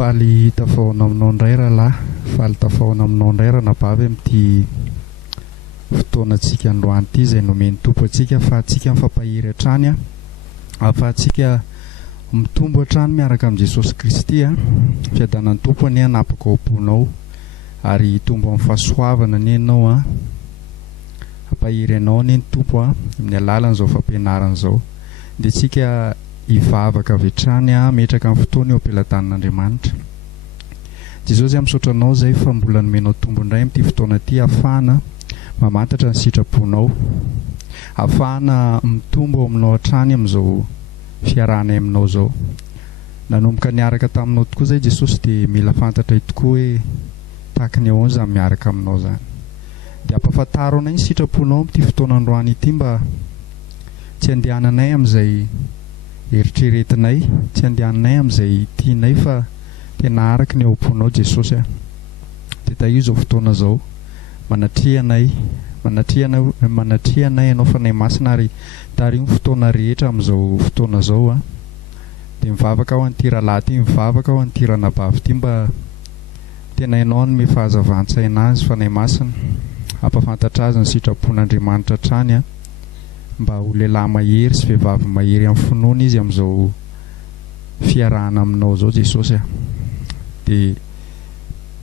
Faly tafahoana aminao indray rahalahy, faly tafahoana aminao indray ranabavy amin'ity fotoanantsika androany ity izay nomeny tompo antsika fa antsika mifampahiry hatrany fa antsika mitombo hatrany miaraka amin'i Jesosy Kristy fiadanan'ny tompo any hanapaka ao am-ponao ary hitombo amin'ny fahasoavana ny ianao hampahiry anao ny tompo amin'ny alalan'izao fampianarana izao dia antsika hivavaka avy hatrany metraka amin'ny fotoana eo am-pelantanan'Andriamanitra. Jesosy misaotra anao izay fa mbola nomenao tombo indray amin'ity fotoana ity ahafahana mamantatra ny sitraponao, ahafahana mitombo aminao hatrany amin'izao fiarahana aminao izao. Nanomboka niaraka taminao tokoa izay Jesosy dia mila fantatra tokoa hoe tahaka ny ahoana izany miaraka aminao izany. Dia ampafantaro anay ny sitraponao amin'ity fotoana androany ity mba tsy andehananay amin'izay eritreretinay, tsy andehananay amin'izay tianay fa tena araka ny ao am-ponao Jesosy dia taio izao fotoana izao manatrianay ianao fanay masina ary tario fotoana rehetra amin'izao fotoana izao dia mivavaka ao an'ity rahalahy ity, mivavaka ao an'ity ranabavy ity mba tena ianao ny fahazavan-tsaina azy fanay masina, ampafantatra azy ny sitrapon'Andriamanitra hatrany mba ho lehilahy mahery sy vehivavy mahery amin'ny finoana izy amin'izao fiarahana aminao izao Jesosy dia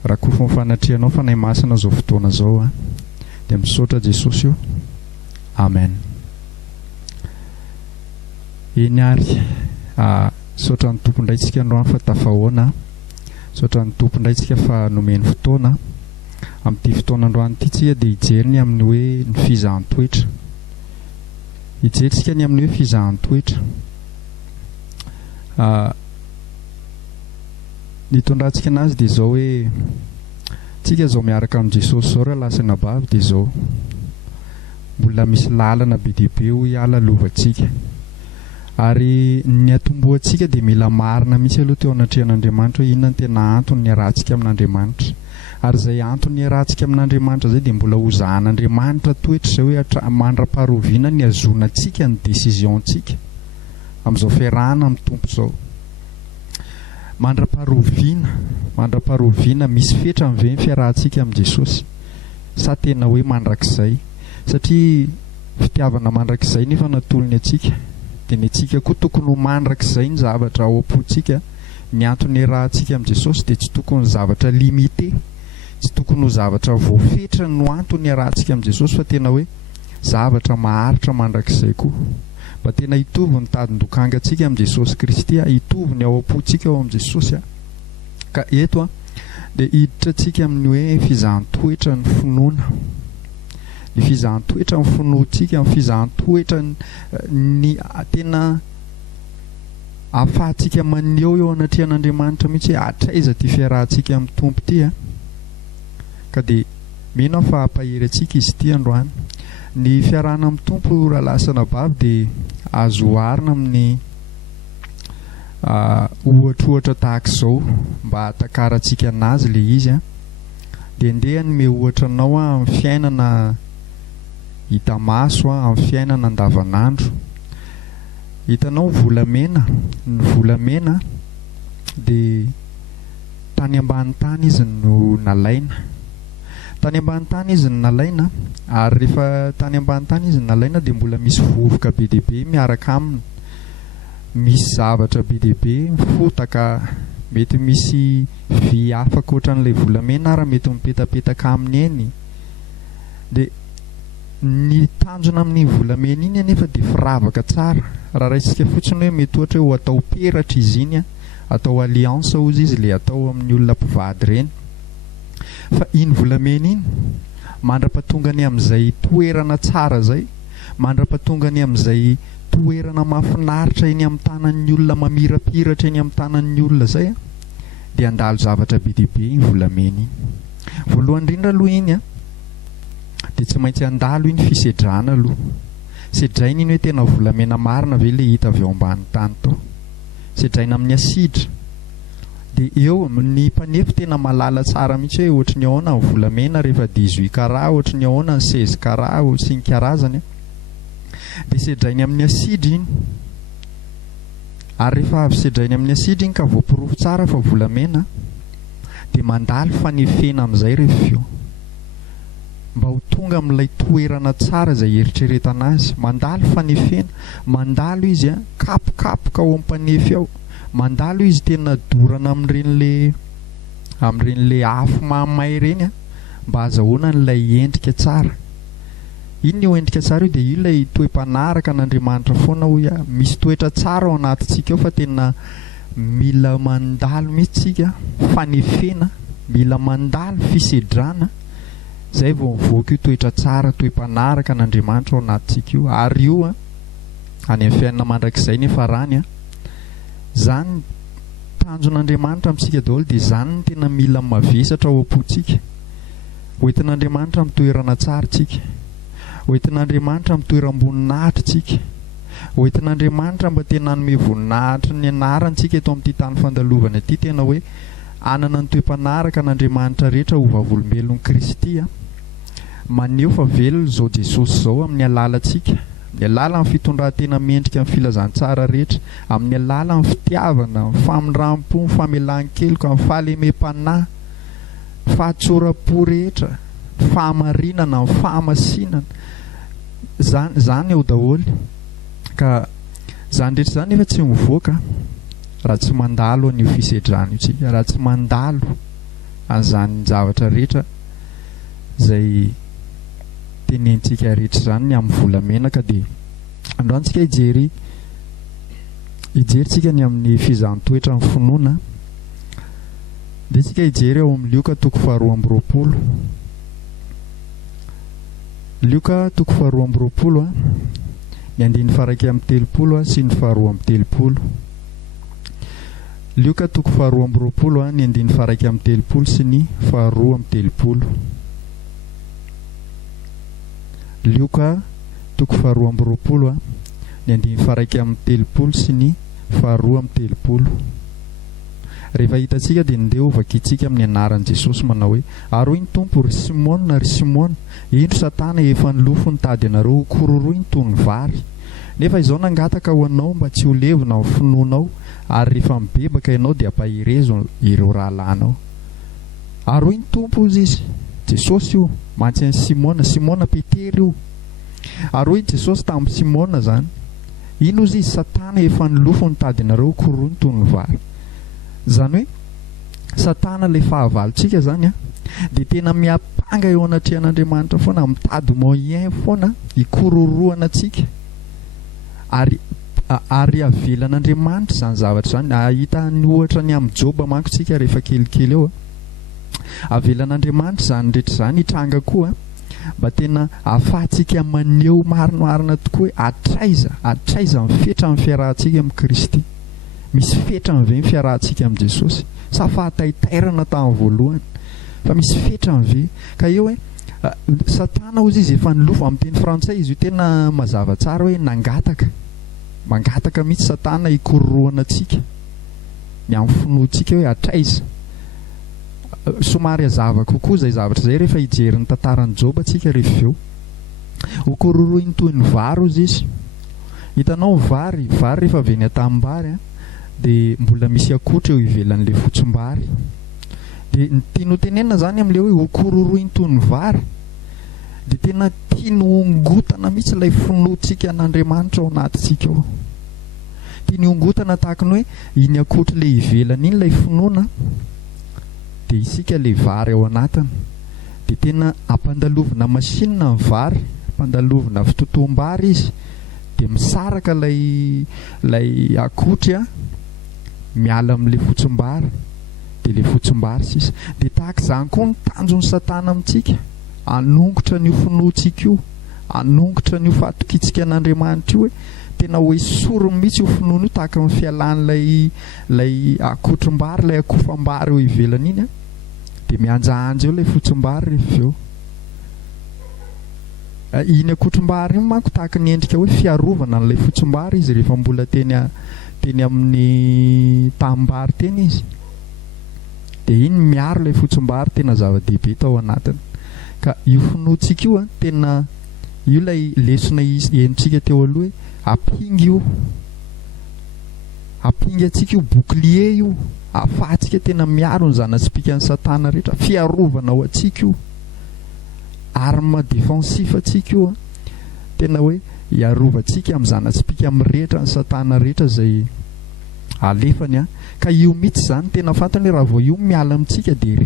rakofo ny fanatrianao fanay masina izao fotoana izao dia misaotra Jesosy io. Amen. Eny ary saotra ny tompo indray tsika androany fa tafahoana, saotra ny tompo indray tsika fa nomeny fotoana amin'ity fotoana androany ity tsika dia hijeriny amin'ny hoe ny fizahan-toetra, hijery tsika ny amin'ny hoe fizahan-toetra. Ny tondratsika anazy dia izao hoe tsika izao miaraka amin'ny Jesosy izao raha lasana bavy dia izao mbola misy lalana be dia be ho hiala lovantsika ary ny atombohantsika dia mila marina mihitsy aloha teo anatrehan'Andriamanitra hoe inona ny tena antony ny arahantsika amin'Andriamanitra ary izay antony ny arahantsika amin'Andriamanitra izay dia mbola hozahan'Andriamanitra toetra izay hoe mandra-paharoviana ny hazonantsika ny décisiontsika amin'izao fiarahana amin'ny tompo izao. Mandra-paharoviana misy fetra min've ny fiarahantsika amin'i Jesosy sa tena hoe mandrakizay, satria fitiavana mandrakizay nefa natolony atsika dia ny atsika koa tokony ho mandrakizay ny zavatra ao am-pontsika. Ny antony arahantsika amin'i Jesosy dia tsy tokony zavatra limité, tsy tokony ho zavatra voafetra no antony arahantsika amin'i Jesosy fa tena hoe zavatra maharitra mandrakizay koa mba tena hitovy ny tadin-dokangantsika amin'i Jesosy Kristy, hitovy ny ao am-pontsika ao amin'i Jesosy ka eto dia hiditra antsika amin'ny hoe fizahan-toetra ny finoana, ny fizahan-toetra ny finoantsika, ny fizahan-toetra ny tena ahafahantsika maneho eo anatrehan'Andriamanitra mihitsy hoe hatraiza ty fiarahantsika amin'ny tompo ity ka dia mino fa hampahery antsika izy ity androany. Ny fiarahana amin'ny tompo raha lasana bavy dia azo oharina amin'ny ohatrohatra tahaka izao mba hatakarantsika anazy ilay izy dia ndeha ny ohatra anao amin'ny fiainana hita maso amin'ny fiainana andavanandro. Hitanao ny volamena dia tany ambany tany izy no nalaina, tany ambany tany izy no nalaina ary rehefa tany ambany tany izy no nalaina dia mbola misy vovoka be dia be miaraka aminy, misy zavatra be dia be mifotaka, mety misy vy afaka ohatran'ilay volamena ary mety mipetapetaka aminy eny dia ny tanjona amin'ny volamena iny anefa dia firavaka tsara. Raha raisika fotsiny hoe mety ohatra hoe ho atao peratra izy iny, atao alliance ozy izy ilay atao amin'ny olona mpivady ireny, fa iny volamena iny mandra-patongany amin'izay toerana tsara izay, mandra-patongany amin'izay toerana mahafinaritra eny amin'ny tanan'ny olona, mamirapiratra eny amin'ny tanan'ny olona izay dia andalo zavatra be dia be iny volamena iny. Voalohany indrindra aloha iny dia tsy maintsy andalo iny fisedrana aloha, sedraina iny hoe tena volamena marina ve ilay hita avy ao ambany tany tao, sedraina amin'ny asidra dia eo ny mpanefa tena malala tsara mihitsy hoe ohatry ny ahoana ny volamena rehefa 18 carats, ohatry ny ahoana ny 16 carats sy ny karazany dia sedrainy amin'ny asidra iny Ary rehefa avy sedrainy amin'ny asidra iny ka voapirofo tsara fa volamena, dia mandalo fanefena amin'izay rehefa eo, mba ho tonga amin'ilay toerana tsara izay eritreretana azy. Mandalo fanefena, mandalo izy kapokapoka ao am-panefy ao, mandalo izy tena dorana amin'iren'le afo mahamay ireny mba azahoana n'ilay endrika tsara. Iny io endrika tsara io dia io ilay toe-panaraka n'Andriamanitra foana hoe misy toetra tsara ao anatintsika eo fa tena mila mandalo mihitsy tsika fanefena, mila mandalo fisedrana, zay vao mivoaka io toetra tsara, toe-panaraka n'Andriamanitra ao anatintsika io. Ary io any amin'ny fiainana mandrakizay nefa rany zany tanjon'Andriamanitra amintsika daholo, dia zany no tena mila mavesatra ao am-pontsika. Hoentin'Andriamanitra amin'ny toerana tsara tsika, hoentin'Andriamanitra amin'ny toeram-boninahitra tsika, hoentin'Andriamanitra mba tena hanome voninahitra ny anarantsika eto amin'ity tany fandalovana ity, tena hoe anana ny toe-panaraka n'Andriamanitra rehetra ho vavolombelon'i Kristy maneho fa velona izao Jesosy izao amin'ny alalantsika, amin'ny alalan'ny fitondran-tena mendrika amin'ny filazantsara rehetra, amin'ny alalan'ny fitiavana, ny famindram-po, ny famelan-keloka, ny fahalemem-panahy, fahatsoram-po rehetra, fahamarinana, ny fahamasinana, zany eo daholo. Ka zany rehetra zany nefa tsy mivoaka raha tsy mandalo an'io fisedrana io tsika, raha tsy mandalo an'izany zavatra rehetra zay tenentsika rehetra zany ny amin'ny volamena. Ka dia androantsika ijeritsika ny amin'ny fizahanttoetra ny finoana, dia tsika ijery ao amin'ny Lioka 2:20. Lioka 2:20 ny 9:1-30 sy ny 2:30. Lioka 2:20 ny 9:1-30 sy ny 2:30. Lioka 2:20 ny 9:1-30 sy ny 2:30. Rehefa hitantsika dia ndeha ovakitsika amin'ny anaran'i Jesosy manao hoe: ary hoy ny Tompo, ry Simona, ry Simona, indro Satana efa nilofo nitady anareo ho kororoiny toy ny vary. Nefa izao nangataka ho anao mba tsy ho levona amin'ny finoanao, ary rehefa mibebaka ianao dia ampahirezo ireo rahalanao. Ary hoy ny Tompo izy, Jesosy io mantsy an'i Simona, Simona Petera io. Ary hoy Jesosy tamin'ny Simona zany: ino izy Satana efa nilofo nitady anareo ho kororoiny toy ny vary. Zany hoe Satana ilay fahavalontsika zany dia tena miapanga eo anatrehan'Andriamanitra foana, mitady moyen foana hikororoana antsika, ary avelan'Andriamanitra zany zavatra zany. Ahita ny ohatra ny amin'ny Joba manko tsika rehefa kelikely eo, avelan'Andriamanitra zany rehetra zany hitranga koa mba tena ahafahantsika maneho marimarina tokoa hoe atraiza mifetra amin'ny fiarahantsika amin'ny Kristy. Misy fetrany ve ny fiarahantsika amin'ny Jesosy? Sa fahatahitairana tamin'ny voalohany, fa misy fetrany ve? Ka eo hoe Satana hozy izy efa nilofo. Amin'ny teny frantsay izy io tena mazava tsara hoe mangataka mihitsy Satana hikororoana antsika, ny amin'ny finoantsika hoe atraiza. Somary hazava kokoa izay zavatra izay rehefa hijery ny tantaran'i Joba tsika rehefa eo. Ho kororoiny toy ny vary hozy izy. Hitanao ny vary rehefa avy eny an-tanimbary dia mbola misy akotra eo ivelan'ilay fotsim-bary. Dia ny tiano tenenina zany amin'ilay hoe ho kororoiny toy ny vary, dia tena tiany hongotana mihitsy ilay finoantsika an'Andriamanitra ao anatintsika ao. Tiany hongotana tahaka ny hoe iny akotra ilay ivelany iny ilay finoana, dia isika ilay vary ao anatiny. Dia tena ampandalovina masinina ny vary, ampandalovina fitotom-bary izy, dia misaraka ilay akotra miala amin'ilay fotsim-bary, dia ilay fotsim-bary sisa. Dia tahaka izany koa ny tanjon'ny Satana amintsika, hanongotra n'io finoantsika io, hanongotra n'io fahatokitsika an'Andriamanitra io, hoe tena hoe sorony mihitsy io finoana io, tahaka ny fialan'ilay akotrim-bary, ilay akofam-bary eo ivelany iny dia mianjaanja eo ilay fotsim-bary rehefa eo. Iny akotrim-bary iny manko tahaka ny endrika hoe fiarovana n'ilay fotsim-bary izy rehefa mbola teny amin'ny tanimbary teny izy, dia iny miaro ilay fotsim-bary, tena zava-dehibe tao anatiny. Ka io finoantsika io tena io ilay lesona enitsika teo aloha hoe ampinga io, ampinga antsika io bouclier io, ahafahantsika tena miaro ny zana-tspika ny satana rehetra, fiarovana ho antsika io, arme défensif antsika io, tena hoe hiarovantsika amin'ny zana-tspika amin'ny rehetra ny satana rehetra zay alefany ka io mihitsy zany tena fantany raha vao io miala amintsika dia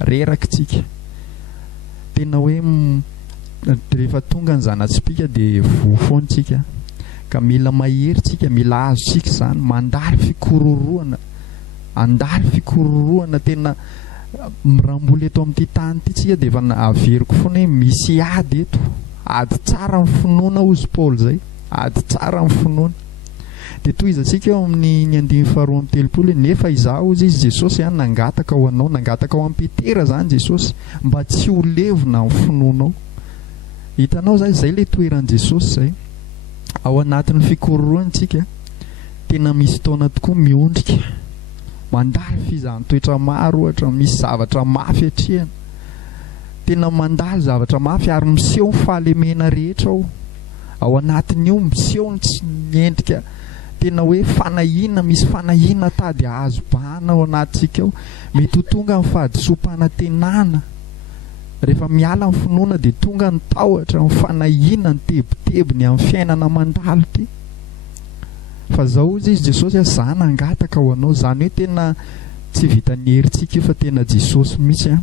rerakitsika tena hoe rehefa tonga ny zana-tspika dia vofoantsika ka mila maherintsika, mila azotsika zany mandary fikororoana tena miramboly eto amin'ity tany ity tsika dia efa averiko foana hoe misy ady eto, ady tsara ny finoana ozy Paoly zay, ady tsara ny finoana dia toy izy antsika eo amin'ny 2:7 nefa izaho ozy izy Jesosy nangataka ho anao, nangataka ho amin'ny Petera zany Jesosy mba tsy ho levona ny finoanao. Hitanao zay le toeran'i Jesosy zay ao anatin'ny fikororoantsika tena misy taona tokoa miondrika mandalo fizahn-toetra maro ohatra misy zavatra mafy atrehana, tena mandalo zavatra mafy ary miseho fahalemena rehetra ao anatin'io, miseho ny endrika tena hoe fanahina, misy fanahina tady azo bana ao anatintsika ao, mety ho tonga amin'ny fahadisom-panantenana rehefa miala amin'ny finoana dia tonga ny tahotra ny fanahina ny tebotebony amin'ny fiainana mandalo ty. Fa zao izy Jesosy za nangataka ho anao, zany hoe tena tsy vita ny herintsika io fa tena Jesosy mihitsy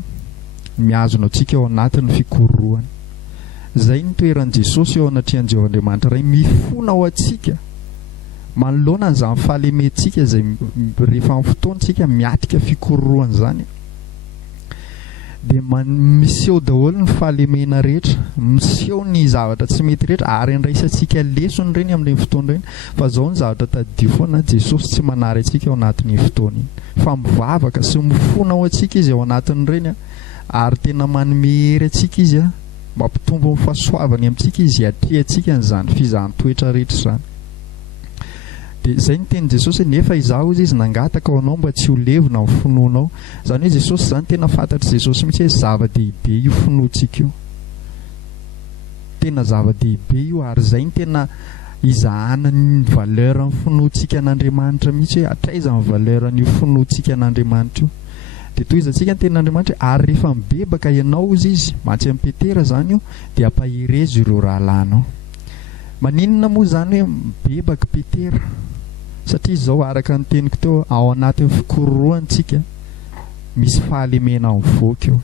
miazona antsika ao anatin'ny fikororoana. Zay ny toeran'i Jesosy eo anatrehan'i Jehovahandriamanitra ray, mifona ao antsika manoloana an'izany fahalementsika zay rehefa amin'ny fotoantsika miatika fikororoana zany dia miseho daholo ny fahalemena rehetra, miseho ny zavatra tsy mety rehetra ary andraisantsika lesony reny amin'ireny fotoana ireny. Fa zao ny zavatra tadidio foana, Jesosy tsy manary antsika ao anatin'ny fotoana iny fa mivavaka sy mifona ao antsika izy ao anatin'ireny ary tena manome hery antsika izy mampitombo ny fahasoavany amintsika izy atrehantsika n'izany fizahan-toetra rehetra zany. Dia zay ny teny Jesosy nefa izaho izy nangataka ho anao mba tsy ho levona amin'ny finoanao. Zany hoe Jesosy zany tena fantatry Jesosy mihitsy hoe zava-dehibe io finoantsika io, tena zava-dehibe io ary zay ny tena izahana ny valeur ny finoantsika an'Andriamanitra mihitsy hoe atraiza ny valeur n'io finoantsika an'Andriamanitra io. Dia toy izy antsika ny ten'Andriamanitra ary rehefa mibebaka ianao izy mantsy amin'ny Petera zany io dia ampaherezo ireo rahalanao. Maninona moa zany hoe mibebaka Petera? Satria zao araka ny teniko teo ao anatin'ny fikororoantsika misy fahalemena mivoaka eo,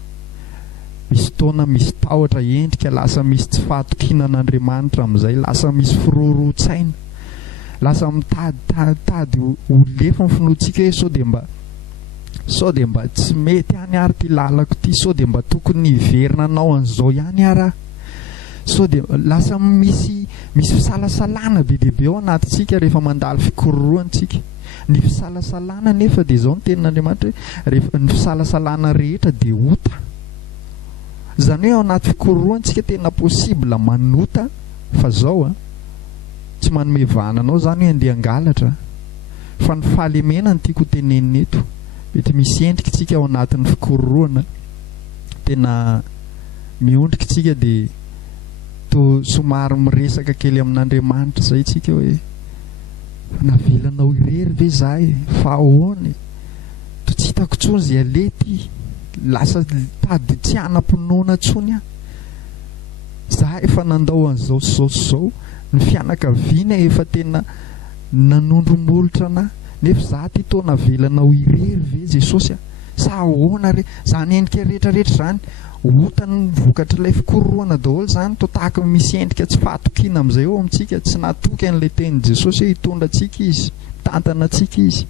misy taona misy tahotra endrika, lasa misy tsy fahatokiana an'Andriamanitra amin'izay, lasa misy firorohon-tsaina, lasa mitaditady ho lefa ny finoantsika hoe sao dia mba tsy mety any ary ty lalako ty, sao dia mba tokony hiverina anao an'izao ihany ary sao dia lasa misy fisalasalana be dehibe ao anatintsika rehefa mandalo fikororoantsika. Ny fisalasalana nefa dia zao ny tenin'Andriamanitra hoe rehefa ny fisalasalana rehetra dia ota. Zany hoe ao anaty fikororoantsika tena possible manota, fa zao tsy manome vananao zany hoe andeha angalatra, fa ny fahalemena ny tiako tenenina eto. Mety misy endrikitsika ao anatin'ny fikororoana tena miondrikitsika dia to somary miresaka kely amin'Andriamanitra zay tsika hoe navelanao irery ve zahay, fa ahoana to tsy hitako tsony zay alety, lasa tady tsy anam-pinoana tsony za efa nandao an'izao zao ny fianakaviana efa tena nanondromolotra ana, nefa za ty to navelanao irery ve Jesosy sa ahoana re zany endrika rehetrarehetra zany otany vokatra ilay fikororoana daholo zany to tahaka misy endrika tsy fahatokiana amin'izay eo amintsika, tsy natoky an'ilay tenin'i Jesosy hoe hitondra antsika izy, tantana antsika izy.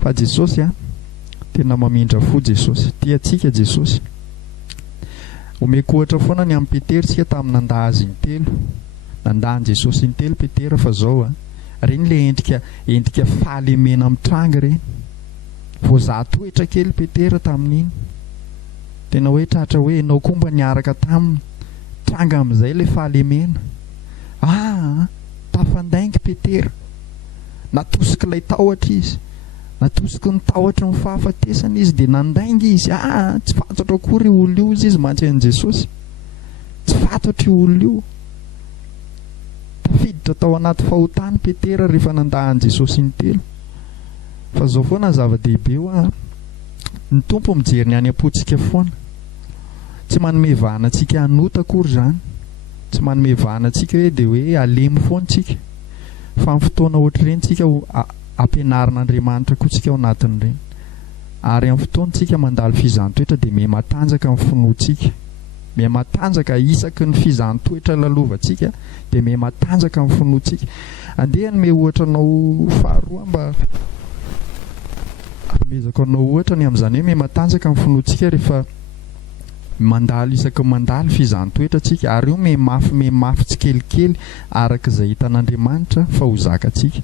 Fa Jesosy tena mamindra fo Jesosy, tia antsika Jesosy. Omeko ohatra foana ny amin'ny Petera tsika tamin'ny nanda azy intelo, nandahan'i Jesosy intelo Petera, fa zao reny le endrika fahalemena mitranga reny, voazatoetra kely Petera tamin'iny, tena hoe tratra hoe enao koa mba niaraka taminy tranga amin'izay le fahalemena. Tafandaingy Petera, natosiky ilay tahotra izy, natosiky ny tahotra ny fahafatesana izy dia nandaingy izy. Tsy fantatra akory olo io izy mantsy an'i Jesosy, tsy fantatra olo io, miditra tao anaty fahotany Petera rehefa nandahan Jesosy intelo. Fa zao foana zava-dehibe io ny tompo mijery ny any am-pontsika foana, tsy manome vahana antsika hanota akory zany, tsy manome vahana antsika hoe dia hoe alemy foana tsika, fa amin'ny fotoana ohatr'ireny tsika ampianarin'Andriamanitra koa tsika ao anatin'ireny, ary amin'ny fotoana tsika mandalo fizahantsoetra dia miha matanjaka amin'ny finoantsika, miha matanjaka isaky ny fizahantsoetra lalovantsika dia miha matanjaka amin'ny finoantsika. Andehany me ohatra anao faharoa mba amezako anao ohatra ny amin'izany hoe miha matanjaka amin'ny finoantsika rehefa mandalo isaky mandalo fizahantsoetra tsika, ary io miha mafy tsikelikely araka izay hitan'Andriamanitra fa ho zakatsika.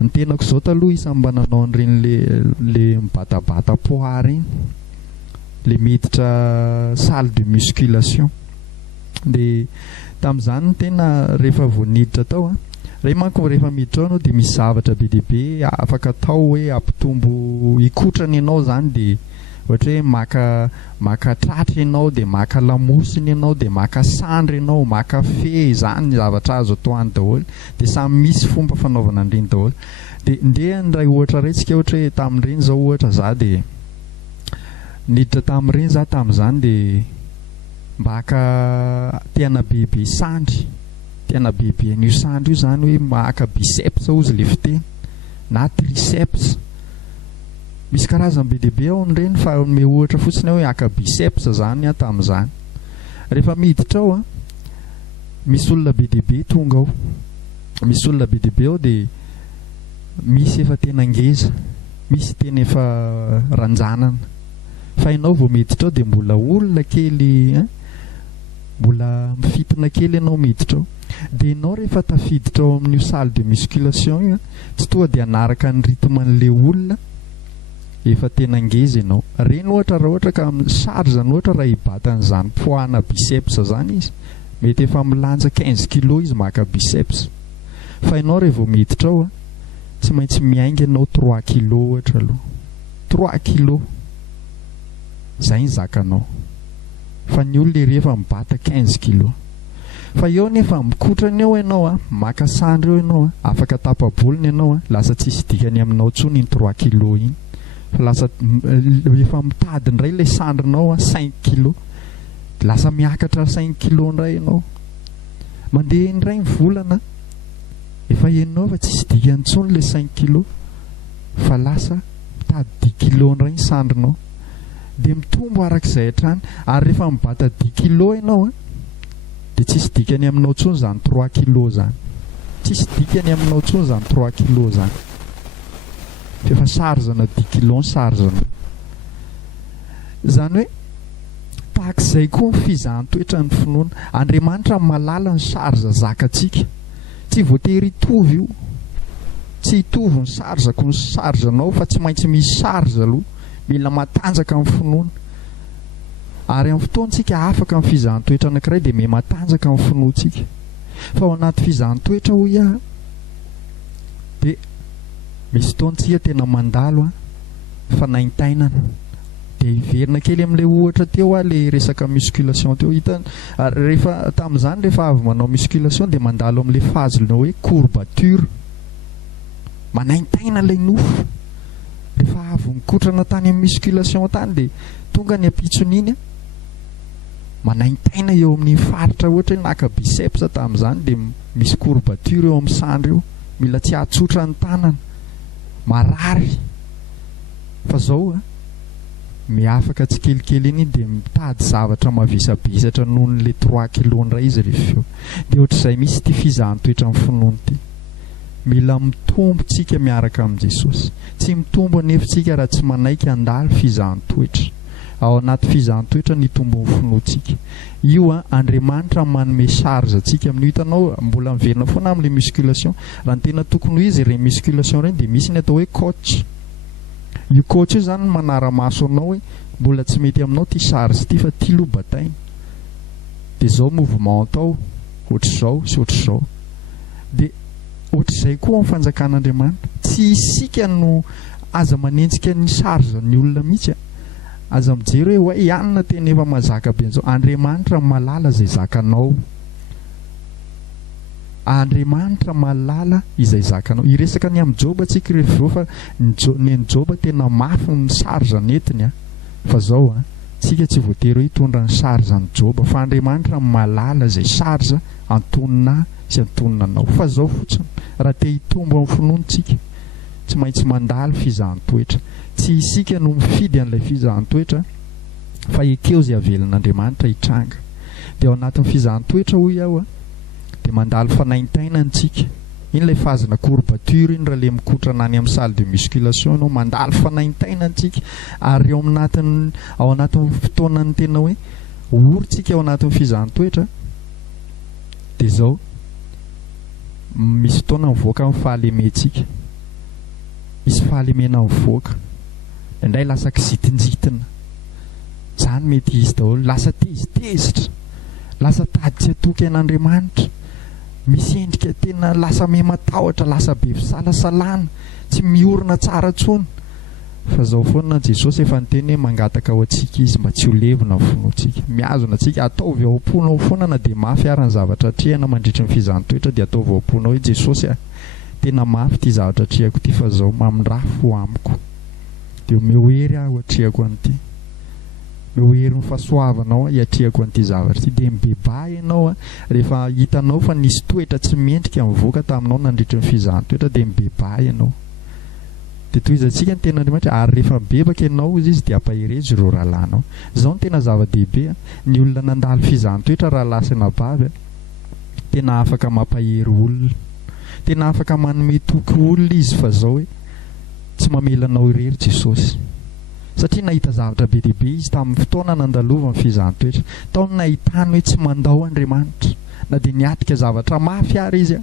Ny tenako zao taloha isan'ny mba nanao an'ireny le mibatabata poids reny, le miditra salle de musculation, dia tamin'izany ny tena rehefa voaniditra tao ray manko rehefa miditra ao ianao dia misy zavatra be dehibe afaka atao hoe ampitombo hikotrana ianao zany, dia ohatra hoe maka tratra ianao, dia maka lamosiny ianao, dia maka sandry ianao, maka fe, zany ny zavatra azo atao any daholo, dia samy misy fomba fanaovana an'ireny daholo. Dia ndeha nyray ohatra raitsika, ohatra hoe tamin'ireny zao ohatra za dia niditra tamin'ireny za tamin'izany, dia maka tena bebe sandry, tena bebe an'io sandry io zany hoe maka biceps ozy le fiteny na triceps, misy karazany be dehibe ao n'ireny, fa me ohatra fotsiny hoe aka biceps zany tamin'izany. Rehefa miditra ao misy olona be dehibe tonga ao, misy olona be dehibe ao, dia misy efa tena ngeza, misy tena efa ranjanana, fa ianao vao miditra ao dia mbola olona kely, mbola mifitina kely ianao miditra ao. Dia ianao rehefa tafiditra ao amin'io salle de musculation io tsy tonga dia anaraka ny rythme-n'le olona efa tena ngeza ianao. Reny ohatra raha ohatra ka charge zany ohatra raha hibatan'izany poids-na biceps zany izy, mety efa milanja 15 kilo izy maka biceps, fa ianao rehefa vao miditra ao tsy maintsy miainga ianao 3 kilo ohatra aloha, 3 kilo zay ny zakanao, fa ny olona rehefa mibata 15 kilo. Fa eo nefa mikotrana eo ianao maka sandry eo ianao afaka tapabolina ianao lasa tsisy dikany aminao tsony ny 3 kilo iny, fa lasa efa mitady ndray le sandrinao 5 kilo, lasa miakatra 5 kilo ndray ianao, mandeha indray ny volana efa ianao fa tsisy dikany tsony le 5 kilo, fa lasa mitady 10 kilo ndray ny sandrinao, dia mitombo arak'izay hatrany. Ary rehefa mibata 10 kilo ianao dia tsisy dikany aminao tsony zany 3 kilo zany, tsisy dikany aminao tsony zany 3 kilo zany, fefa sarzana 10 kilo ny sarzana. Zany hoe tahak'izay koa ny fizahantsoetra ny finoana. Andriamanitra malala ny sarza zakatsika, tsy voatery hitovy io, tsy hitovy ny sarzako ny sarzanao, fa tsy maintsy misy sarza aloha, mila matanjaka amin'ny finoana. Ary amin'ny fotoantsika afaka amin'ny fizahantsoetra anankiray dia miha matanjaka amin'ny finoantsika, fa ao anaty fizahantsoetra hoy dia misy fotoantsika tena mandalo fa naintainana, dia hiverina kely amin'ilay ohatra teo le resaka musculation teo. Hitany rehefa tamin'izany rehefa avy manao musculation dia mandalo amin'ilay phase hoe courbature, manaintaina ilay nofo. Rehefa avy mikotrana tany amin'ny musculation tany dia tonga ny ampitson'iny manaintaina eo amin'ny faritra, ohatra hoe naka biceps tamin'izany dia misy courbature eo amin'ny sandry eo, mila tsy atsotra ny tanana, marary. Fa zao miafaka tsikelikely iny dia mitady zavatra mavisabisatra noho n'le 3 kilo ndray izy rehefa eo. Dia ohatr'izay misy ty fizahantsoetra amin'ny finoana ty, mila mitombo tsika miaraka amin'i Jesosy, tsy mitombo anefitsika raha tsy manaiky handalo fizahantsoetra. Ao anaty fizahantsoetra ny tombon'ny finoantsika io Andriamanitra manome charge atsika amin'io. Hitanao mbola miverina foana amin'le musculation, raha ny tena tokony ho izy ireny musculation ireny dia misy ny atao hoe coach. Io coach io zany manara-maso anao hoe mbola tsy mety aminao ty charge ty fa ty lo bataina, dia zao mouvement atao ohatr'izao sy ohatr'izao. Dia ohatr'izay koa amin'ny fanjakan'Andriamanitra, tsy isika no aza manenjika ny charge ny olona mihitsy, aza mijery hoe ianona tena efa mazaka be an'izao. Andriamanitra malala zay zakanao. Andriamanitra malala izay zakanao. Iresaka ny amin'ny Joba tsika rehefa fa ny Joba tena mafy ny sarja netiny fa zao tsika tsy voatery hitondra ny sarja ny Joba fa Andriamanitra malala izay sarja antonina sy antonina anao. Fa zao fotsiny raha te hitombo amin'ny finoantsika tsy maintsy mandalo fizahan-toetra. Tsy isika no mifidy an'ilay fizahan-toetra fa ekeo izay avelin'Andriamanitra hitranga. Dia ao anatin'ny fizahan-toetra hoy aho dia mandalo fanaintaina antsika. Iny ilay fazana courbature iny raha le mikotrana any amin'ny salle de musculation ianao mandalo fanaintaina antsika. Ary ao anatin'ny fotoanany tena hoe orytsika ao anatin'ny fizahan-toetra dia zao misy fotoana mivoaka amin'ny fahalementsika. Misy fahalemena mivoaka indray lasa kizitinjitina. Zany mety izy daholo lasa tezitezitra, lasa tady tsy atoky an'Andriamanitra, misy endrika tena lasa mematahotra, lasa be fisalasalana, tsy miorina tsara tsony. Fa zao foana Jesosy efa niteny hoe mangataka ao antsika izy mba tsy ho levona ny finoantsika. Miazona antsika ataovy ao am-ponao foana na dia mafy ary ny zavatra trehana mandritra ny fizahan-toetra dia ataovy ao am-ponao hoe Jesosy tena mafy ty zavatra trehako ty fa zao mamindrafo amiko dia omeo hery aho atrehako an'ity. Omeo hery ny fahasoavanao hiatrehako an'ity zavatra ty. Dia mibebay ianao rehefa hitanao fa nisy toetra tsy mendrika mivoaka taminao nandritra ny fizahan-toetra dia mibebay ianao. Dia tohizantsika ny ten'Andriamanitra ary rehefa mibebaka ianao izy dia ampaherezy ireo rahalanao. Zao ny tena zava-dehibe ny olona nandalo fizahan-toetra raha lasana bavy tena afaka mampahery olona, tena afaka manome toky olona izy fa zao hoe tsy mamelanao irery Jesosy. Satria nahita zavatra be dehibe izy tamin'ny fotoana nandalova ny fizahan-toetra. Taony nahitany hoe tsy mandao Andriamanitra na dia niatika zavatra mafy ary izy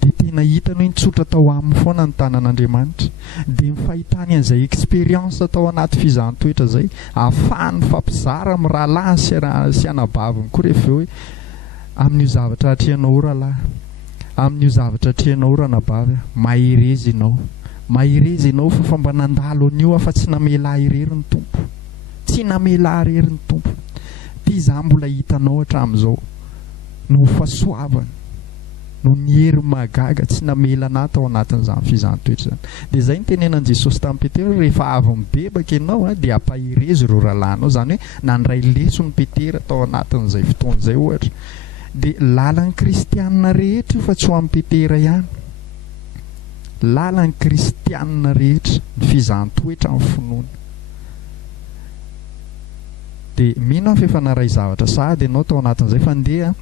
dia tena hitany hoe nitsotra tao aminy foana ny tanan'Andriamanitra. Dia ny fahitany an'izay expérience tao anaty fizahan-toetra zay ahafahany fampizara amin'ny rahalahy sy anabaviny koa rehefa hoe amin'io zavatra atrehanao rahalahy, amin'io zavatra atrehanao ranabavy, maherezy ianao, maherezy ianao fa mba nandalo an'io fa tsy namela irery ny tompo, tsy namela irery ny tompo. Ty za mbola hitanao hatramin'izao no fahasoavany, no ny hery magaga tsy namela anahy tao anatin'izany fizahan-toetra zany. Dia zay ny tenenan Jesosy tamin'ny Petera rehefa avy mibebaka ianao dia ampaherezy ireo rahalahinao. Zany hoe nandray leso ny Petera tao anatin'izay fotoana izay ohatra. Dia lalan'ny kristianina rehetra io fa tsy ho amin'ny Petera ihany. Lalan'ny kristianina rehetra ny fizahan-toetra amin'ny finoana. Dia mino aho efa naray zavatra sahady ianao tao anatin'izay fa andeha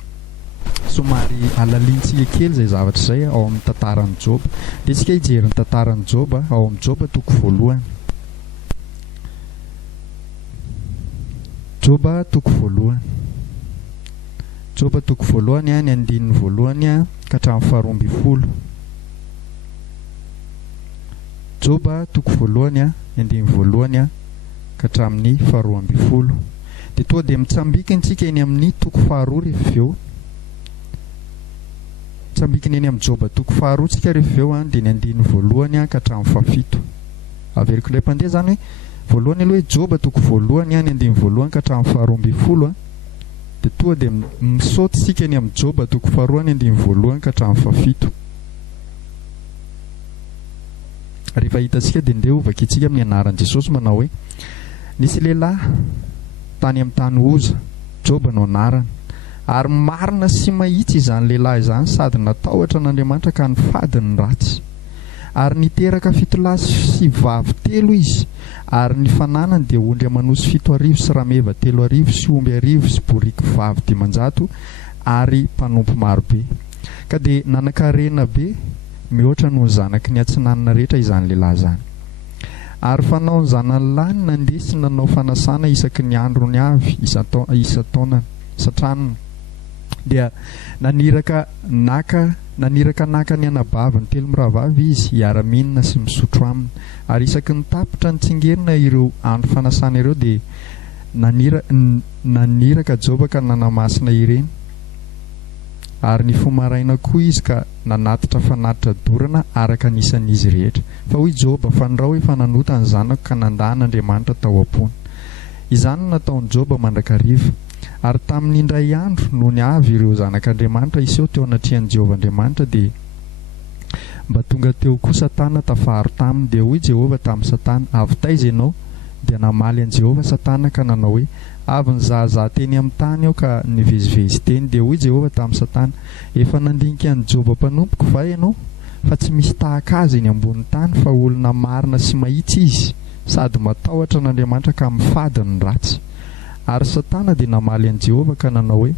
somary alalintsika kely izay zavatra izay ao amin'ny tantaran'ny Joba. Dia tsika hijery ny tantaran'ny Joba ao amin'ny Joba toko voalohany. Joba toko voalohany. Joba toko voalohany ny andininy voalohany ka hatramin'ny faharoa-ambin'ny folo. Joba toko voalohany ny andininy voalohany ka hatramin'ny faharoa-ambin'ny folo. Dia toa dia mitsambikiny tsika eny amin'ny toko faharoa rehefa avy eo. Mitsambikiny eny amin'ny Joba toko faharoa tsika rehefa avy eo dia ny andininy voalohany ka hatramin'ny fahafito. Averiko ilay mpandeha zany hoe voalohany aloha hoe Joba toko voalohany ny andininy voalohany ka hatramin'ny faharoa-ambin'ny folo. Dia toa dia misaoty sika eny amin'ny Joba toko faharoa ny andininy voalohany ka hatramin'ny fahafito. Rehefa hitantsika dia ndeha ovaka itsika amin'ny anaran'i Jesosy manao hoe nisy lehilahy tany amin'ny tany Oza, Joba no anarany, ary marina sy mahitsy izany lehilahy izany sady natahotra n'Andriamanitra ka nifady ny ratsy. Ary niteraka fitolahy sy vavy telo izy, ary ny fananany dia ondry amanosy 7,000 sy rameva 3,000 sy omby 1,000 sy boriky vavy 10,000 ary mpanompo marobe. Ka dia nanan-karena be mihoatra noho ny zanaky ny atsinanana rehetra izany lehilahy izany. Ary fanao ny zanany lahy nandeha sy nanao fanasana isaky ny androny avy isa-taonany satranony. Dia naniraka naka ny anabaviny 3 mirahavavy izy hiara-minina sy misotro aminy. Ary isaky ny tapitra ny tsingerina ireo andro fanasana ireo dia naniraka Joba ka nanamasina ireny. Ary ny fomaraina koa izy ka nanatitra fanatitra dorana araka nisan'izy rehetra. Fa hoy Joba fandrao efa nanota ny zanako ka nandan'Andriamanitra tao am-pony. Izany nataon'i Joba mandrakariva. Ary tamin'indray andro no niavy ireo zanak'Andriamanitra iseho teo anatrihan'i Jehovah Andriamanitra dia mba tonga teo koa Satana tafaro taminy dia hoy Jehovah tamin'ny Satana, avy taiza ianao? Dia namaly an Jehovah Satana ka nanao hoe, avy nizahazaha teny amin'ny tany aho ka nivezivezy teny. Dia hoy Jehovah tamin'ny Satana, efa nandinika an'i Joba mpanompoka va ianao? Fa tsy misy tahaka azy eny ambony tany, fa olona marina sy mahitsy izy, sady matahotra n'Andriamanitra ka mifady ny ratsy. Ary Satana dia namaly an Jehovah ka nanao hoe,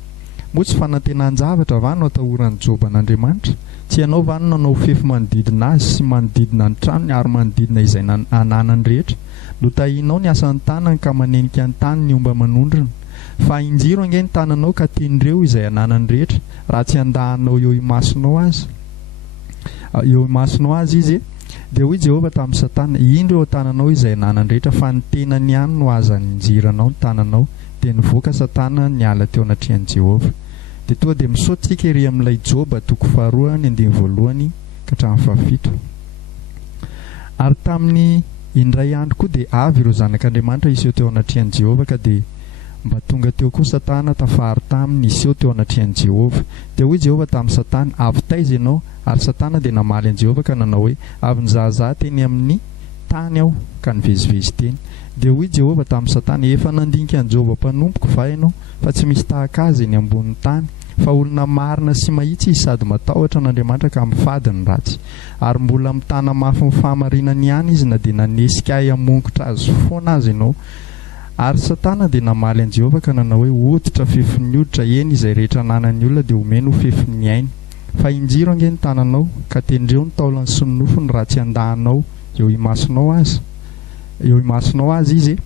moa tsy fanantenan-javatra va no atahoran'i Joba n'Andriamanitra? Tsy ianao va no nanao fefy manodidina azy sy manodidina ny tranony ary manodidina izay ananany rehetra? Notahinao ny asan'ny tanany ka manenika ny tany ny omba manondrina. Fa injiro ange ny tananao ka tendreo izay ananany rehetra, raha tsy andahanao eo imasonao azy izy. Dia hoy Jehovah tamin'ny Satana, indro eo tananao izay ananany rehetra, fa ny tenany ihany no aza ninjiranao ny tananao. Dia nivoaka Satana niala teo anatrihan'i Jehovah. Dia tonga dia misaotsika ery amin'ilay Joba toko faharoa ny 12 ka hatramin'ny 17. Ary tamin'ny indray andro koa dia avy ireo zanak'Andriamanitra iseho teo anatrihan'i Jehovah ka dia mba tonga teo koa Satana tafaro taminy iseho teo anatrihan'i Jehovah. Dia hoy Jehovah tamin'ny Satana, avy taiza ianao? Ary Satana dia namaly an Jehovah ka nanao hoe, avy nizahazaha teny amin'ny tany aho ka nivezivezy teny. Dia hoy Jehovah tamin'ny Satana, efa nandinika an Joba mpanompoka va ianao? Fa tsy misy tahaka azy eny ambony tany, fa olona marina sy mahitsy izy, sady matahotra n'Andriamanitra ka mifady ny ratsy. Ary mbola mitana mafy ny fahamarinany ihany izy, na dia nanesika ahy hamongotra azy foana azy ianao. Ary Satana dia namaly an Jehovah ka nanao hoe, hoditra fefin'ny hoditra eny izay rehetra ananan'ny olona dia omeno fefin'ny ainy. Fa injiro ange ny tananao ka tendreo ny taolany sy ny nofony raha tsy andahanao eo imasonao azy izy.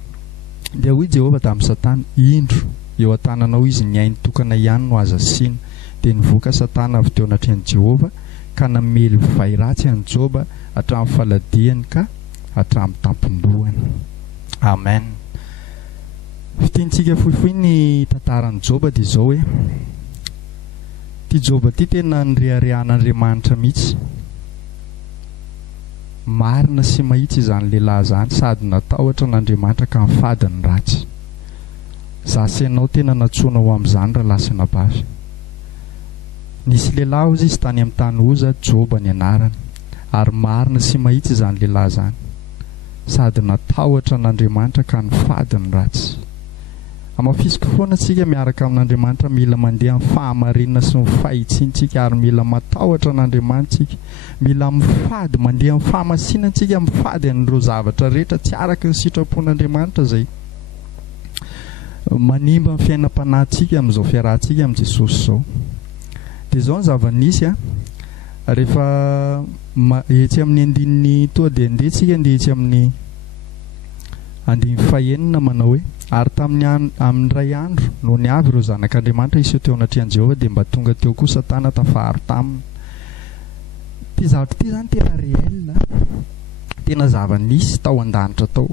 Dia hoy Jehovah tamin'ny Satana, indro eo an-tananao izy ny ainy tokana ihany no aza sina. Dia nivoaka Satana avy teo anatrihan'i Jehovah ka namely vai ratsy an'i Joba hatramin'ny faladiany ka hatramin'ny tampon-dohany. Amen. Fitiantsika fohifohy ny tantaran'i Joba dia izao hoe, ty Joba ty tena nireharehan'Andriamanitra mihitsy. Marina sy mahitsy izany lehilahy izany, sady natahotra n'Andriamanitra ka mifady ny ratsy. Zasy ianao tena natsoana ho amin'izany raha lasa nabavy. Nisy lehilahy ozy izy tany amin'ny tany Oza, Joba ny anarany, ary marina sy mahitsy izany lehilahy izany, sady natahotra n'Andriamanitra ka nifady ny ratsy. Amafisika foana antsika miaraka amin'Andriamanitra, mila mandeha amin'ny fahamarinana sy ny fahitsiantsika, ary mila matahotra n'Andriamanitra tsika, mila mifady mandeha amin'ny fahamasinantsika, mifady an'ireo zavatra rehetra tsy araka ny sitrapon'Andriamanitra zay manimba ny fiainam-panahintsika amin'izao fiarahantsika amin'i Jesosy izao. Dia izao ny zava-nisy rehefa etsy amin'ny andininy toa dia andehantsika andeha etsy amin'ny andiny fahaenina manao hoe, ary tamin'ny amin'indray andro no niavy ireo zanak'Andriamanitra iseho teo anatrihan'i Jehovah dia mba tonga teo koa Satana tafaro taminy. Ty zavatra ty zany tena réel, tena zava-nisy tao an-danitra tao.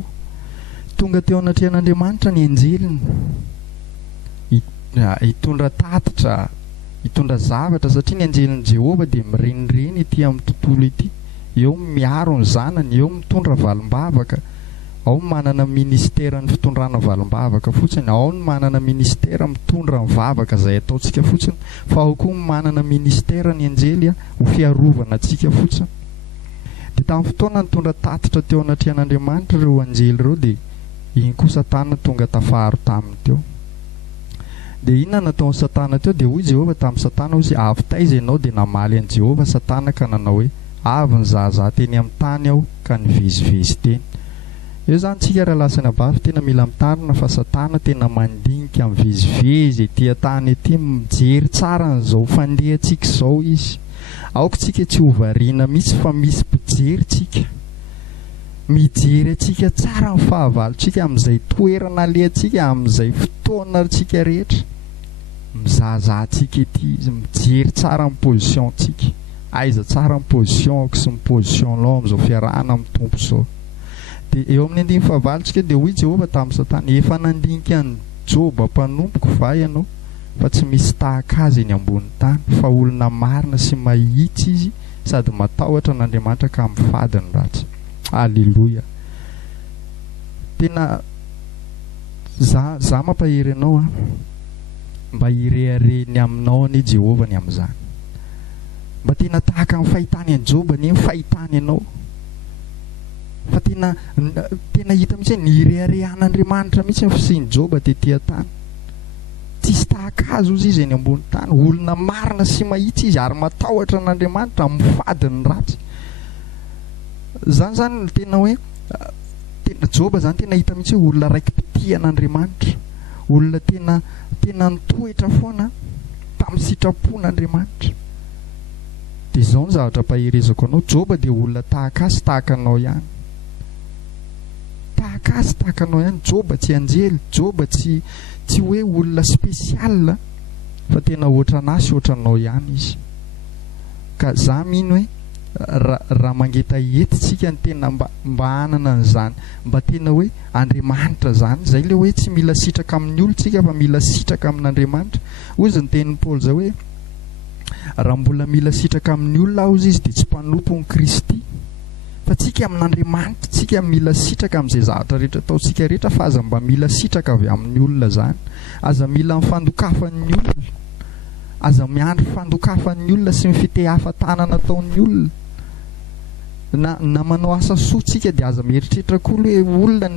Tonga teo anatrihan'Andriamanitra ny anjeliny hitondra tatitra, hitondra zavatra, satria ny anjelin'i Jehovah dia mirenireny ity amin'ny tontolo ity. Eo miaro ny zanany, eo mitondra valim-bavaka. Ao ny manana ministera ny fitondrana valim-bavaka fotsiny, ao ny manana ministera mitondra ny vavaka izay ataontsika fotsiny, fa ao koa ny manana ministera ny anjely ho fiarovana antsika fotsiny. Dia tamin'ny fotoana nitondra tatitra teo anatrihan'Andriamanitra ireo anjely ireo, dia iny koa Satana tonga tafaro taminy teo. Dia inona nataon'ny Satana teo? Dia hoy Jehovah tamin'ny Satana hozy, avy taiza ianao? Dia namaly an Jehovah Satana ka nanao hoe, avy nizahazaha teny amin'ny tany aho ka nivezivezy teny. Eo zany tsika raha lasa nabavy tena mila mitarina fa Satana tena mandinika mivezivezy ety tany ety, mijery tsara n'izao fandehantsika izao izy. Aoka tsika tsy ho variana mihitsy fa misy mpijery tsika, mijery atsika tsara ny fahavalontsika amin'izay toerana alehantsika, amin'izay fotoana tsika rehetra. Mizahazaha tsika ety izy, mijery tsara ny pozitiontsika, aiza tsara ny pozitionako sy ny pozitionao amin'izao fiarahana amin'ny tompo izao. Dia eo amin'ny andiny fahavalontsika dia hoy Jehovah tamin'ny Satana, efa nandinika ny Joba mpanompoka va ianao? Fa tsy misy tahaka azy eny ambony tany, fa olona marina sy mahitsy izy, sady matahotra n'Andriamanitra ka mifady ny ratsy. Alleluia. Tena za mampahery anao mba irehareny aminao ny Jehovah ny amin'izany. Mba tena tahaka amin'ny fahitany an Joba ny fahitany ianao. Fa tena hita mihitsy ny ireharehan'Andriamanitra mihitsy ny fisiany Joba tetỳ tany. Tsisy tahaka azy ozy izy eny ambony tany. Olona marina sy mahitsy izy ary matahotra n'Andriamanitra amin'ny fadiny ratsy. Zany ny tena hoe Joba zany tena hita mihitsy olona raiky mpitia an'Andriamanitra. Olona tena nitoetra foana tamin'ny sitrapon'Andriamanitra. Dia izao ny zavatra paherezako anao. Joba dia olona tahaka azy tahaka anao ihany. Tahaka azy tahaka anao ihany. Joba tsy anjely. Joba tsy hoe olona spesial, fa tena ohatran'asy ohatranao ihany izy. Ka za mino hoe raha mangeta entitsika ny tena mba hanana an'izany, mba tena hoe Andriamanitra zany. Zay le hoe tsy mila sitraka amin'ny olontsika fa mila sitraka amin'Andriamanitra. Ozy ny tenin'ny Paoly zao hoe raha mbola mila sitraka amin'ny olona aho izy dia tsy mpanompo ny Kristy. Fa tsika amin'Andriamanitra, tsika mila sitraka amin'izay zavatra rehetra ataontsika rehetra, fa aza mba mila sitraka avy amin'ny olona zany. Aza mila mifandokafan'ny olona, aza miandry fandokafan'ny olona sy ny fitehafantanana ataon'ny olona. Na manao asa soatsika dia aza mieritreritra koa hoe olona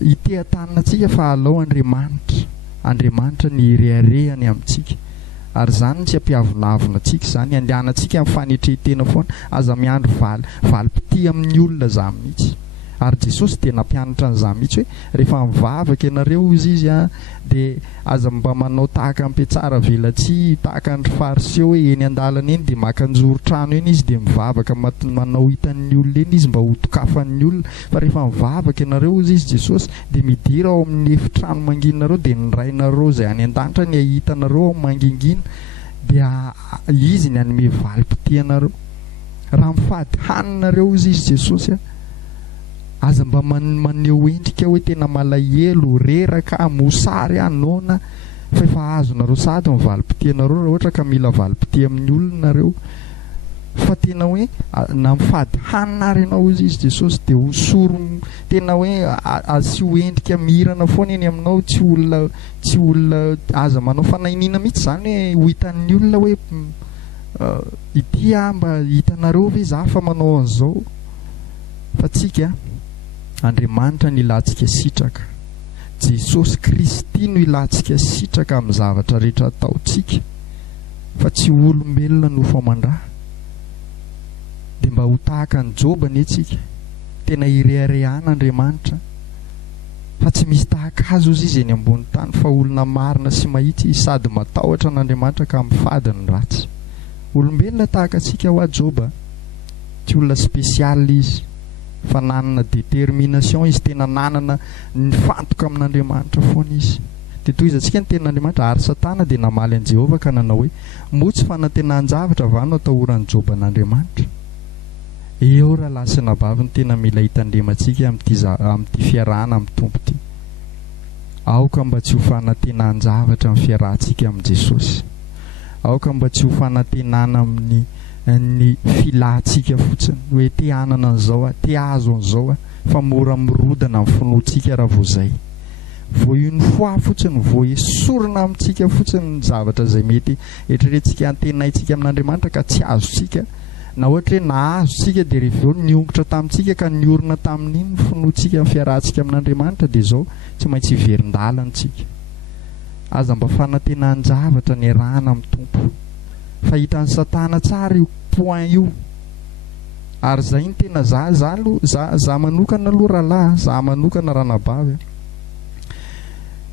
itehan-tanana antsika, fa alao Andriamanitra ny ireharehany amintsika. Ary zany tsy ampiavolavona antsika zany, andehanantsika amin'ny fanetrehetena foana. Aza miandry valim-pity amin'ny olona za mihitsy. Ary Jesosy dia nampianatra an'izany mihitsy hoe rehefa mivavaka ianareo izy dia aza mba manao tahaka ampetsara velatsihy, tahaka ny fariseo hoe eny an-dalana eny dia makanjoro trano eny izy dia mivavaka manao hitan'ny olona eny izy mba ho tokafan'ny olona. Fa rehefa mivavaka ianareo izy Jesosy dia midira ao amin'ny efitrano manginareo dia ny rainareo izay any an-danitra ny ahitanareo ao mangingina dia izy ny anome valim-pity anareo. Raha mifady haninareo izy Jesosy aza mba maneho endrika hoe tena malahelo, reraka, mosary anona, fa efa azonareo sady ny valim-pity anareo raha ohatra ka mila valim-pity amin'ny olonareo. Fa tena hoe na mifady hanina ianao izy Jesosy dia hosoro tena hoe asio endrika mirana foana eny aminao. Tsy olona aza manao fanahinina mihitsy zany hoe ho hitan'ny olona hoe ity mba hitanareo ve za fa manao an'izao. Fa tsika Andriamanitra no ilantsika sitraka. Jesosy Kristy no ilantsika sitraka amin'ny zavatra rehetra ataontsika, fa tsy olombelona no famandrà. Dia mba ho tahaka ny Joba ny antsika, tena ireharehan'Andriamanitra, fa tsy misy tahaka azy ozy izy eny ambony tany, fa olona marina sy mahitsy sady matahotra n'Andriamanitra ka amin'ny fadiny ratsy. Olombelona tahaka antsika ho Joba, tsy olona spesial izy, fa nanana détermination izy, tena nanana ny fantoka amin'Andriamanitra foana izy. Dia toy izantsika ny tenin'Andriamanitra, ary Satana dia namaly an'i Jehovah ka nanao hoe motsy fanantenan-javatra va no atahoran'ny Joba n'Andriamanitra. Eo raha lahy sy nabavy ny tena mila hitandremantsika amin'ity fiarahana amin'ny tompo ity. Aoka mba tsy ho fanantenan-javatra amin'ny fiarahantsika amin'i Jesosy. Aoka mba tsy ho fanantenana amin'ny filahantsika fotsiny hoe te hanana an'izao te hazo an'izao fa mora mirodana amin'ny finoantsika raha vao zay. Vao io ny foa fotsiny, vao esorina amintsika fotsiny ny zavatra izay mety eritreretintsika antenaintsika amin'Andriamanitra ka tsy azontsika. Na ohatra hoe nahazontsika dia rehefa eo niongotra tamintsika ka niorina tamin'iny ny finoantsika amin'ny fiarahantsika amin'Andriamanitra dia izao tsy maintsy hiverin-dalantsika. Aza mba fanantenan-javatra ny arahana amin'ny tompo. Fa hitan'ny Satana tsara io point io. Ary zay ny tena za manokana aloha rahalahy, za manokana ranabavy,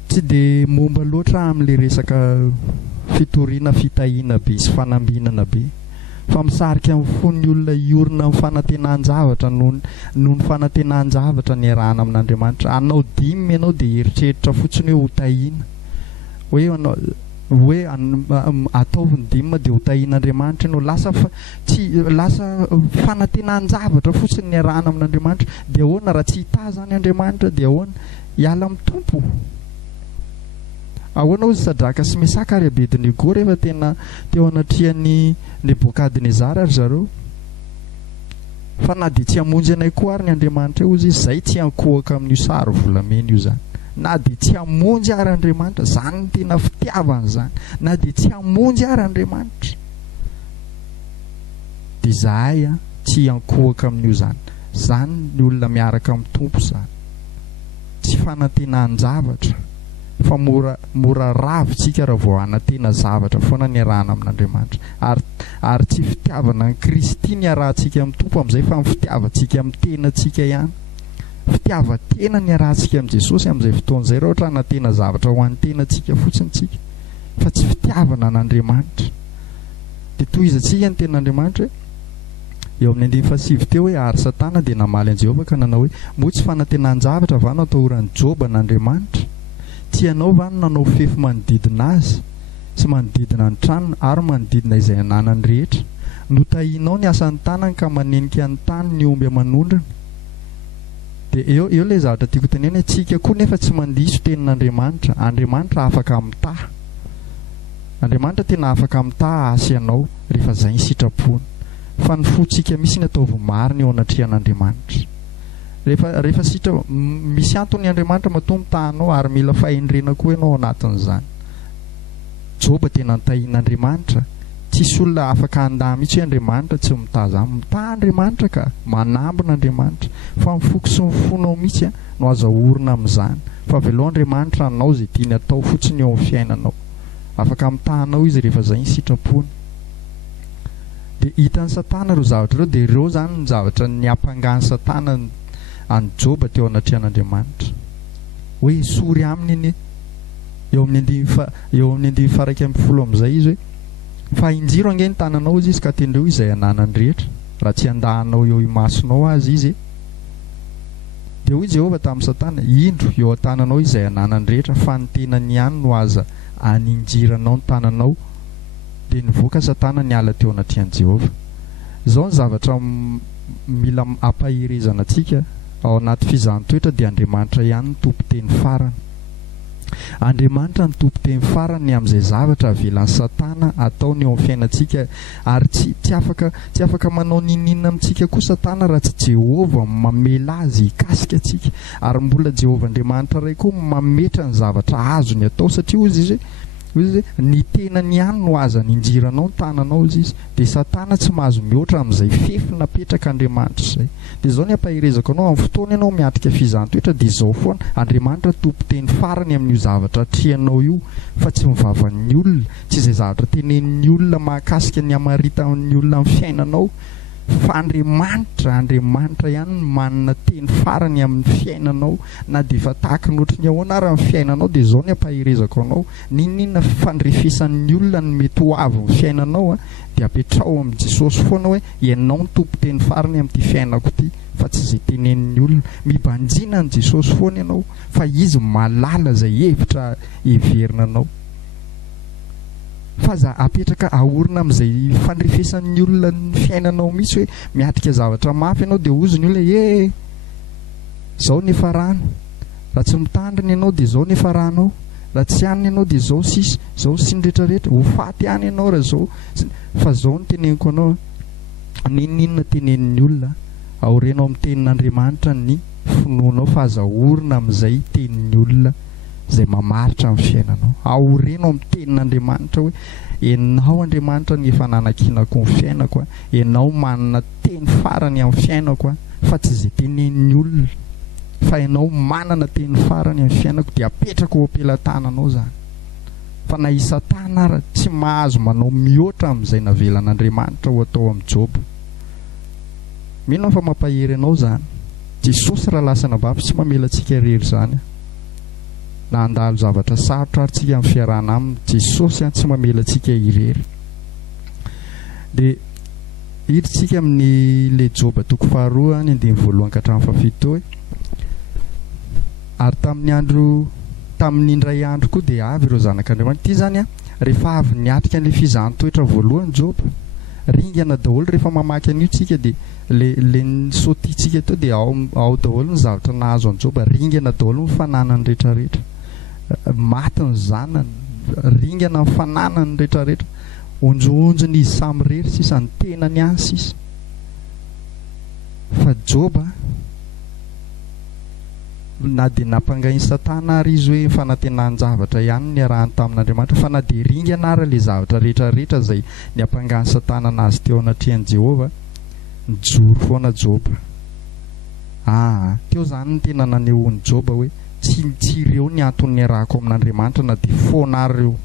tsy dia momba loatra amin'ilay resaka fitoriana fitahiana be sy fanambinana be, fa misarika amin'ny fon'ny olona iorina amin'ny fanantenan-javatra noho ny fanantenan-javatra ny arahana amin'Andriamanitra. Anao dimy ianao dia eritreritra fotsiny hoe ho tahiana, hoe ataovy ny dimy dia ho tahian'Andriamanitra ianao. Lasa fanantenan-javatra fotsiny ny arahana amin'Andriamanitra. Dia ahoana raha tsy hita zany Andriamanitra, dia ahoana hiala amin'ny tompo. Ahoana ozy Sadraka sy Mesaka ary Abednego rehefa tena teo anatrihan'ny Nebokadnezara ary zareo, fa na dia tsy hamonjy anay koa ary ny Andriamanitra io izy, izay tsy hankohaka amin'io sary volamena io zany. na dia tsy hamonjy ary Andriamanitra, zany ny tena fitiavana zany. Na dia tsy hamonjy ary Andriamanitra, dia zahay tsy ankohaka amin'io zany. Zany ny olona miaraka amin'ny tompo zany, tsy fanantenan-javatra fa mora ravitsika raha vao anantena zavatra foana ny arahana amin'Andriamanitra. Ary tsy fitiavana ny Kristy ny arahantsika amin'ny tompo amin'izay fa fitiavantsika amin'ny tenantsika ihany. Fitiavan-tena ny arahantsika amin'ny Jesosy amin'izay fotoan'izay raha ohatra anantena zavatra ho an'ny tenantsika fotsiny tsika, fa tsy fitiavana n'Andriamanitra. Dia toy izatsika ny ten'Andriamanitra eo amin'ny 9:7 teo hoe ary Satana dia namaly an'i Jehovah ka nanao hoe moa tsy fanantenan-javatra va no atahoran'i Joba n'Andriamanitra? Tsy ianao va no nanao fefy manodidina azy sy manodidina ny tranony ary manodidina izay ananany rehetra? Notahianao ny asan'ny tanany ka manenika ny tany ny omby aman'ondrana. Dia eo ilay zavatra tiako tenena, tsika koa nefa tsy mandiso tenin'Andriamanitra. Andriamanitra afaka mitaha, Andriamanitra tena afaka mitaha asy ianao rehefa izay ny sitrapoana, fa ny fotsika misy ny ataovy marina eo anatrehan'Andriamanitra. Rehefa sitra misy antony Andriamanitra matombo tahanao ary mila fahendrena koa ianao anatin'izany. Joba tena nitahian'Andriamanitra, tsisy olona afaka handaha mihitsy hoe Andriamanitra tsy mitaha zany. Mitaha Andriamanitra ka, manambina Andriamanitra, fa mifoky sy mifonao mihitsy no azahoarina amin'izany. Fa velao Andriamanitra anao izay tiany atao fotsiny eo amin'ny fiainanao, afaka mitahanao izy rehefa izay ny sitrapoana. Dia hitan'ny Satana ireo zavatra ireo, dia ireo zany ny zavatra ny ampangany Satana any Joba teo anatrehan'Andriamanitra hoe sory aminy iny. Eo amin'ny 9:10 amin'izay izy hoe fa injiro ange ny tananao izy ka tendreo izay ananany rehetra, raha tsy andahanao eo imasonao azy izy. Dia hoy Jehovah tamin'ny Satana, indro eo an-tananao izay ananany rehetra, fa ny tenany ihany no aza aninjiranao ny tananao. Dia nivoaka Satana niala teo anatrehan'i Jehovah. Izao ny zavatra mila ampahirizana antsika ao anaty fizahantsoetra, dia Andriamanitra ihany ny tompo-teny farany. Andriamanitra ny tompo-teny farany amin'izay zavatra avelan'ny Satana ataony eo amin'ny fiainantsika. Ary tsy afaka manao ninina amintsika koa Satana raha tsy Jehovah mamela azy hikasika antsika, ary mbola Jehovah Andriamanitra iray koa mametra ny zavatra azony atao, satria ozy izy ny tenany ihany no aza ninjiranao ny tananao izy. Dia Satana tsy mahazo mihoatra amin'izay fefy napetraka Andriamanitra izay. Dia izao ny ampahirizako anao amin'ny fotoana ianao miatrika fizahantsoetra, dia izao foana Andriamanitra tompo-teny farany amin'io zavatra atrehanao io, fa tsy mivavan'ny olona, tsy izay zavatra tenenin'ny olona mahakasika ny amaritan'ny olona amin'ny fiainanao, fa Andriamanitra ihany manana teny farany amin'ny fiainanao. Na dia efa tahaka ny ohatry ny ahoana ary amin'ny fiainanao, dia izao ny ampahirizako anao, ninona fandrefesan'ny olona ny mety ho avy ny fiainanao dia apetrao amin'ny Jesosy foana hoe ianao ny tompo-teny farany amin'ity fiainako ity, fa tsy izay tenenin'ny olona. Mibanjina ny Jesosy foana ianao, fa izy malala izay hevitra heverinanao. Fa za apetraka ahorina amin'izay fandrefesan'ny olona ny fiainanao mihitsy hoe miatrika zavatra mafy ianao, dia ozy ny olona zao ny farana, raha tsy mitandrina ianao dia zao ny faranao, raha tsy hanina ianao dia zao sisy, zao sy ny rehetrarehetra, ho faty hany ianao raha zao. Fa zao ny teneniko anao, ninona tenenin'ny olona, aorenao amin'ny tenin'Andriamanitra ny finoanao, fa azahoarina amin'izay tenin'ny olona izay mamaritra amin'ny fiainanao. Aorenao amin'ny tenin'Andriamanitra hoe ianao Andriamanitra ny efa nanakinako ny fiainako, ianao manana teny farany amin'ny fiainako, fa tsy izay tenenin'ny olona, fa ianao manana teny farany amin'ny fiainako, dia apetraka ho ampelantananao zany. Fa na i Satana ary tsy mahazo manao mihoatra amin'izay navelan'Andriamanitra ho atao amin'ny Joba. Mino fa mampahery anao zany. Jesosy raha lasana baby tsy mamela antsika irery zany. Na handalo zavatra sarotra ary tsika amin'ny fiarahana aminy, Jesosy tsy mamela antsika irery. Dia hiditsika amin'ny le Joba toko faharoa ny 2:1-7 hoe ary tamin'ny indray andro koa dia avy ireo zanak'Andriamanitra. Ity zany rehefa avy niatrika an'ilay fizahantsoetra voalohany Joba, ringana daholo rehefa mamaky an'io tsika, dia le nisaotintsika teo dia ao daholo ny zavatra nahazo an'i Joba, ringana daholo ny fananany rehetrarehetra, maty ny zanany, ringana ny fananany rehetrarehetra, onjoonjony izy samy rery sisa, ny tenany ihany sisa. Fa Joba na dia nampangainy Satana ary izy hoe fanantenan-javatra ihany ny arahany tamin'Andriamanitra, fa na dia ringana ary ilay zavatra rehetrarehetra izay ny ampangany Satana anazy teo anatrehan'i Jehovah, nijoro foana Joba. Teo zany ny tena nanehoan'i Joba hoe tsy ireo ny antony arahako amin'Andriamanitra na dia foana ary ireo,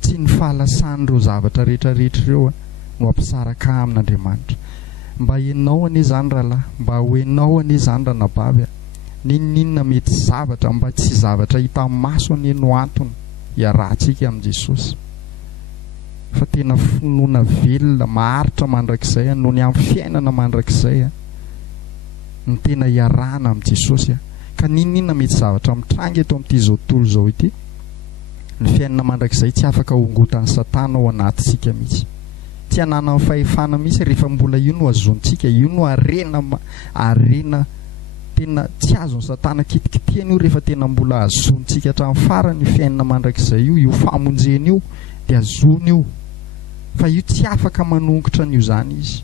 tsy ny fahalasany ireo zavatra rehetrarehetra ireo no ampisaraka amin'Andriamanitra. Mba enao anie zany rahalahy, mba hoenao anie zany ranabavy, ninninona mety zavatra mba tsy zavatra hita amin'ny maso anie no antony hiarahantsika amin'i Jesosy, fa tena finoana velona maharitra mandrakizay noho ny amin'ny fiainana mandrakizay ny tena hiarahana amin'i Jesosy. Ka ninninona mety zavatra mitrangy eto amin'ity zao tontolo zao ity, ny fiainana mandrakizay tsy afaka hongotan'ny Satana ao anatintsika mihitsy, tsy hanana amin'ny fahefana mihitsy rehefa mbola io no azontsika, io no arena tena tsy azon'ny Satana kitikitiana io rehefa tena mbola azontsika hatramin'ny farany io fiainana mandrakizay io famonjena io dia azony io, fa io tsy afaka manongotra an'io zany izy.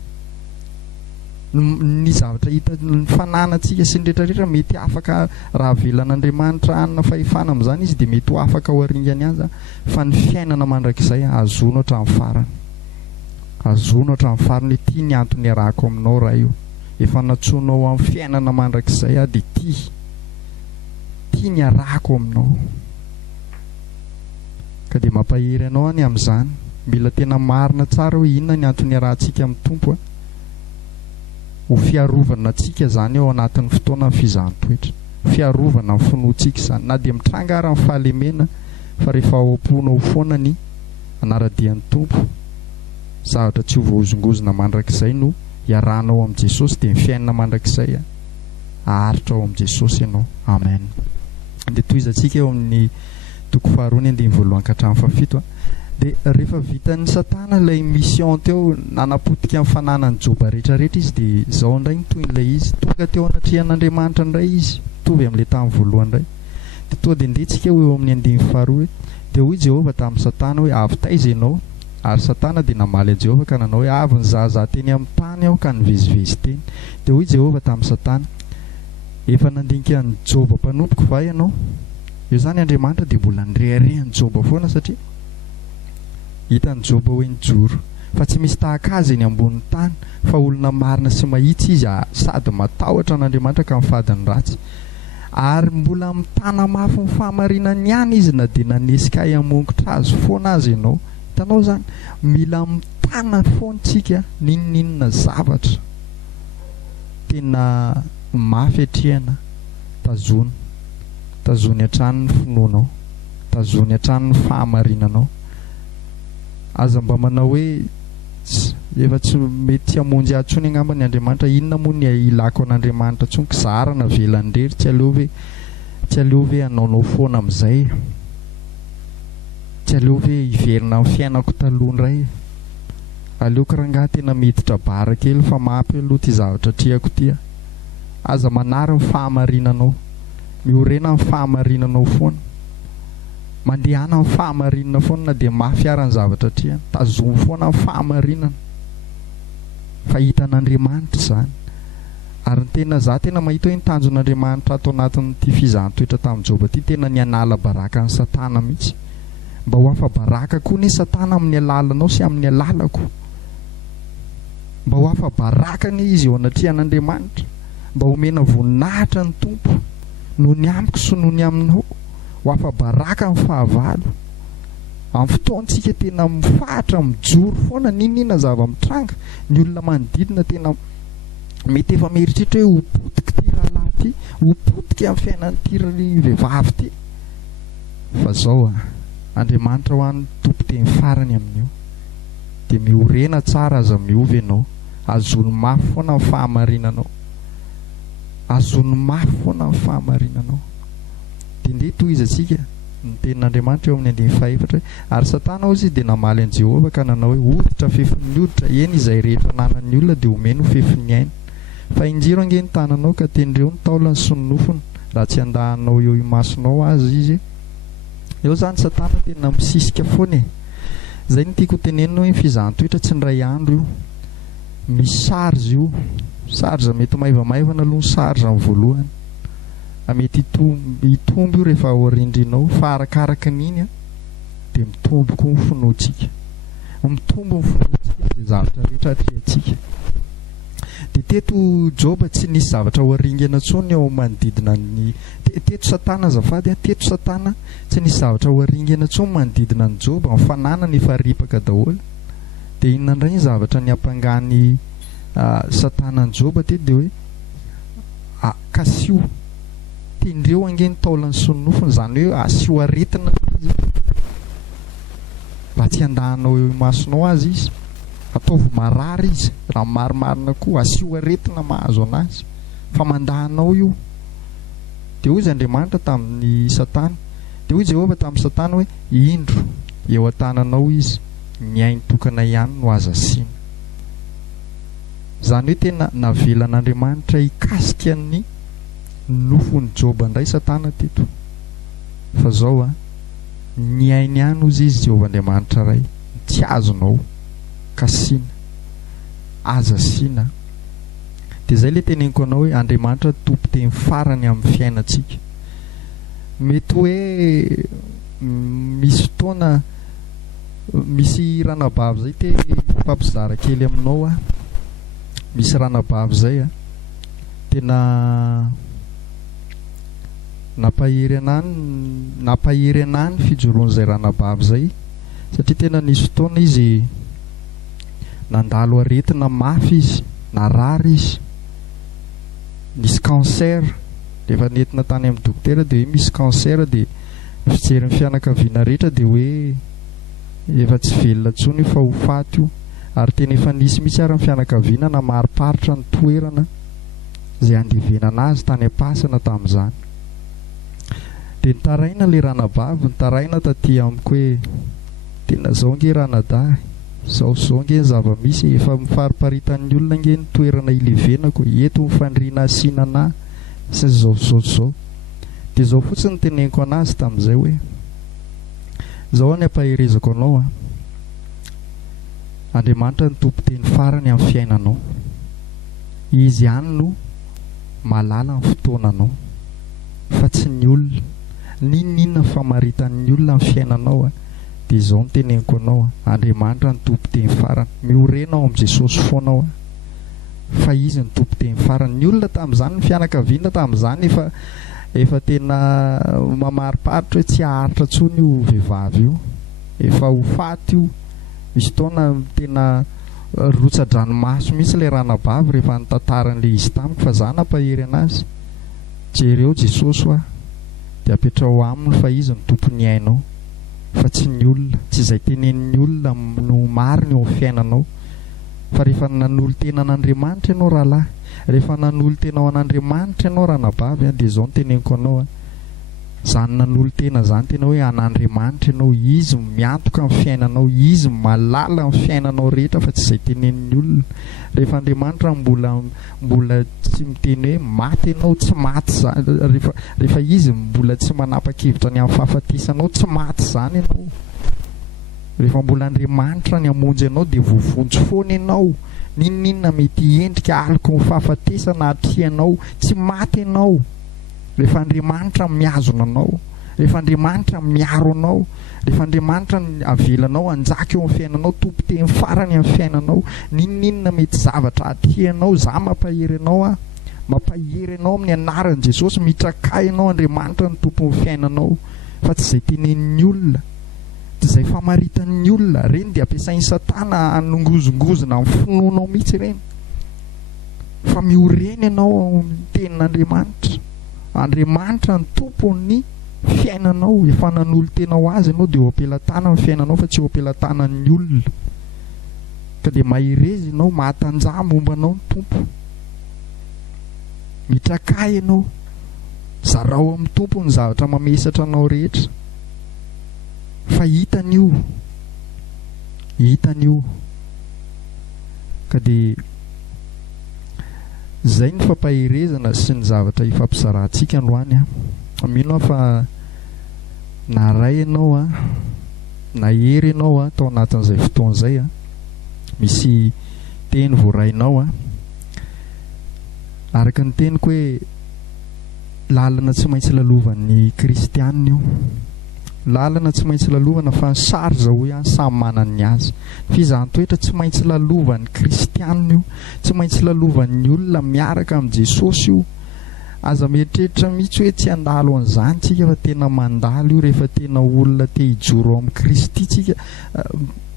Ny zavatra hita ny fananantsika sy ny rehetrarehetra mety afaka raha velan'Andriamanitra anina fahefana amin'izany izy dia mety ho afaka ho aringany azy, fa ny fiainana mandrakizay azono hatramin'ny farany, azono hatramin'ny farany. Ity ny antony arahako aminao raha io, efa natsoinao amin'ny fiainana mandrakizay dia ity ny arahako aminao, ka dia mampahery anao any amin'izany. Mila tena marina tsara hoe inona ny antony arahantsika amin'ny Tompo, ho fiarovana antsika zany ao anatin'ny fotoana ny fizahan-toetra, fiarovana ny finoantsika izany, na dia mitranga ary amin'ny fahalemena, fa rehefa ao am-ponao foana ny anaradian'ny Tompo, zavatra tsy ho voahozongozona mandrakizay no hiarahanao amin'i Jesosy, dia ny fiainana mandrakizay aharitra ao amin'i Jesosy ianao. Amen. Dia toizantsika eo amin'ny toko faharoa ny andiny voalohany ka hatramin'ny fahafito. Dia rehefa vitan'ny Satana ilay mission teo nanapotika amin'ny fananan'ny Joba rehetrarehetra izy, dia izao indray toin'ilay izy tonga teo anatrehan'Andriamanitra indray izy, mitovy amin'ilay tamin'ny voalohany indray. Dia toa dia ndehantsika eo amin'ny andiny faharoa, dia hoy Jehovah tamin'ny Satana hoe avy taiza ianao, ary Satana dia namaly an'i Jehovah ka nanao hoe avy nizahazaha teny amin'ny tany aho ka nivezivezy teny. Dia hoy Jehovah tamin'ny Satana, efa nandinika ny Joba mpanompoko va ianao? Io zany Andriamanitra dia mbola nireharehany Joba foana, satria hitan'ny Joba hoe nijoro, fa tsy misy tahaka azy eny ambonin'ny tany, fa olona marina sy mahitsy izy, sady matahotra n'Andriamanitra ka mifady ny ratsy, ary mbola mitana mafy ny fahamarinany ihany izy, na dia nanesika hamongotra azy foana azy ianao. Hitanao zany, mila mitana foantsika ninninona zavatra tena mafy hatrehana, tazony hatrany ny finoanao, tazony hatrany ny fahamarinanao. Aza mba manao hoe efa tsy mety tsy hamonjy ahy tsony angamba ny Andriamanitra, inona moa ny ilako an'Andriamanitra tsony, kizarana velany rery, tsy aleo ve hanaonao foana amin'izay, tsy aleo ve hiverina amin'ny fiainako taloha indray, aleoko rangahy tena miditra bara kely fa mapy aloha ty zavatra triako tia. Aza manary ny fahamarinanao, miorena ny fahamarinanao foana, mandehana ny fahamarinana foana, na dia mafy ary ny zavatra triana, tazomy foana ny fahamarinana, fa hitan'Andriamanitra zany. Ary tena za tena mahita hoe nitanjon'Andriamanitra ato anatin'ity fizahan-toetra tamin'ny Joba ty tena ny anala baraka ny Satana mihitsy, mba ho afa baraka koa ny Satana amin'ny alalanao sy amin'ny alalako, mba ho afa baraka ny izy eo anatrehan'Andriamanitra, mba homena voninahitra ny Tompo noho ny amiko sy noho ny aminao, ho afa baraka ny fahavalo amin'ny fotoantsika tena mifahatra mijoro foana ninina zava-mitranga. Ny olona manodidina tena mety efa mieritritra hoe hopotika ty rahalahy ty, hopotika amin'ny fiainan'ity vehivavy ty, fa zao Andriamanitra ho an'ny tompo teny farany amin'io, dia miorena tsara aza miovy ianao, azony mafy foana ny fahamarinanao, azony mafy foana ny fahamarinanao. Dia ndeha toizantsika ny tenin'Andriamanitra eo amin'ny andiny fahaefatra, ary Satana ozy dia namaly an'i Jehovah ka nanao hoe hoditra fefin'ny hoditra, eny izay rehetra nanan'ny olona dia omeny ho fefin'ny aina, fa injiro ange ny tananao ka tenireo ny taolany sy ny nofony, raha tsy andahanao eo imasonao azy izy. Eo zany Satana tena misisika foana e. Zay ny tiako tenenina hoe fizahan-toetra tsy ny ray andro io, misy sarja io, sarja mety maivamaivana aloha ny sarja ny voalohany, mety hitombo io rehefa ao rindrinao, fa arakaraka an'iny dia mitombo koa ny finoantsika, mitombo ny finoantsika izay zavatra rehetra atrehantsika. Dia teto Joba tsy nisy zavatra ho aringana intsony ao manodidina ny teto Satana azafady, teto Satana tsy nisy zavatra ho aringana intsony manodidina ny Joba, mifanana efa ripaka daholo. Dia inona indray ny zavatra ny ampangany Satana ny Joba teto dia hoe kasio tendreo angeny taolany sy ny nofony, izany hoe asio aretina izy mba tsy handahanao eo masonao azy izy, ataovy marary izy, raha marimarina koa asio aretina mahazo anazy, fa mandahanao io. Dia hoy izy Andriamanitra tamin'ny Satana, dia hoy Jehovah tamin'ny Satana hoe indro eo an-tananao izy, ny ainy tokana ihany no azo asiana. Izany hoe tena navelan'Andriamanitra hikasika ny nofony Joba indray Satana teto, fa zao ny ainy ihany ozy izy Jehovah Andriamanitra ray, tsy azonao kasiana, azo asiana. Dia izay ilay teneniko anao hoe Andriamanitra tompo teny farany amin'ny fiainantsika. Mety hoe misy fotoana misy ranabavy zay te fampizara kely aminao misy ranabavy zay tena nampahery anany fijoroan'izay ranabavy zay, satria tena nisy fotoana izy nandalo aretina mafy izy, narary izy, nisy cancer. Dia efa nentina tany amin'ny dokotera dia hoe misy cancer, dia fijerin'ny fianakaviana rehetra dia hoe efa tsy velona intsony fa ho faty io, ary tena efa nisy mihitsy ary ny fianakaviana na mariparitra ny toerana izay andevenana azy tany am-pasana tamin'izany. Dia nitaraina ilay ranabavy, nitaraina taty amiko hoe tena zao nge ranadahy, zao nge ny zava-misy, efa mifariparitany olona nge ny toerana ilevenako, eto mifandriana asiana sy zao. Dia zao fotsiny teneniko anazy tamin'izay hoe zao ny ampaherezako anao Andriamanitra ny tompo teny farany amin'ny fiainanao, izy ihany no malala ny fotoananao fa tsy ny olona. Ninona famaritan'ny olona amin'ny fiainanao dia zao ny teneniko anao Andriamanitra ny tompo teny farany. Miorenao amin'ny Jesosy foanao fa izy ny tompo teny farany. Ny olona tamin'izany, ny fianakaviana tamin'izany efa tena mamariparitra hoe tsy haharitra intsony io vehivavy io, efa ho faty io. Misy fotoana tena rotsa-dranomaso mihitsy ilay ranabavy rehefa nitantaran'ilay izy tamiko, fa zany nampahery anazy. Jereo Jesosy dia apetrao aminy fa izy ny tompony ainao fa tsy ny olona, tsy izay tenenin'ny olona no mariny eo amin'ny fiainanao. Fa rehefa nanolo tena an'Andriamanitra ianao rahalahy, rehefa nanolo tena ao an'Andriamanitra ianao ranabavy dia zao ny teneniko anao zany nanolo tena zany tena hoe an'Andriamanitra ianao, izy miantoka amin'ny fiainanao, izy malala amin'ny fiainanao rehetra fa tsy izay tenenin'ny olona. Rehefa Andriamanitra mbola tsy miteny hoe maty ianao, tsy maty zany. Rehefa izy mbola tsy manapa-kevitra ny amin'ny fahafatesanao, tsy maty zany ianao. Rehefa mbola Andriamanitra ny hamonjy ianao dia voavonjy foana ianao. Ninona mety endrika aloko ny fahafatesana atrehanao, tsy maty ianao. Rehefa Andriamanitra miazona anao, rehefa Andriamanitra miaro anao, rehefa Andriamanitra avelanao anjaka eo amin'ny fiainanao, tompo teny farany amin'ny fiainanao, ninona mety zavatra atrehanao. Za mampahery anao mampahery anao amin'ny anaran'i Jesosy, mitrakay ianao Andriamanitra ny tompon'ny fiainanao, fa tsy izay tenenin'ny olona, tsy izay famaritan'ny olona. Reny dia ampiasain'ny Satana hanongozongozona amin'ny finoanao mihitsy ireny, fa mioreny ianao amin'ny tenin'Andriamanitra. Andriamanitra ny tompon'ny fiainanao, efa nanolo tenao azy ianao dia eo am-pelantana amin'ny fiainanao fa tsy eo am-pelantanan'ny olona. Ka dia maherezy ianao, mahatanjaha momba anao ny tompo, mitrakay ianao, zarao amin'ny tompo ny zavatra mamesatra anao rehetra, fa hitany io. Ka dia zay ny fampaherezana sy ny zavatra ifampizarantsika androany. Mino fa naray ianao nahery ianao tao anatin'izay fotoana izay misy teny voarainao araka ny teniko hoe lalana tsy maintsy lalovan'ny kristianina io, lalana tsy maintsy lalovana fa sary zao hoe samy manana ny azy. Fizahn-toetra tsy maintsy lalovan'ny kristianina io, tsy maintsy lalovan'ny olona miaraka amin'ny Jesosy io. Aza mieritreritra mihitsy hoe tsy andalo an'izany tsika fa tena mandalo io rehefa tena olona te hijoro amin'ny Kristy tsika,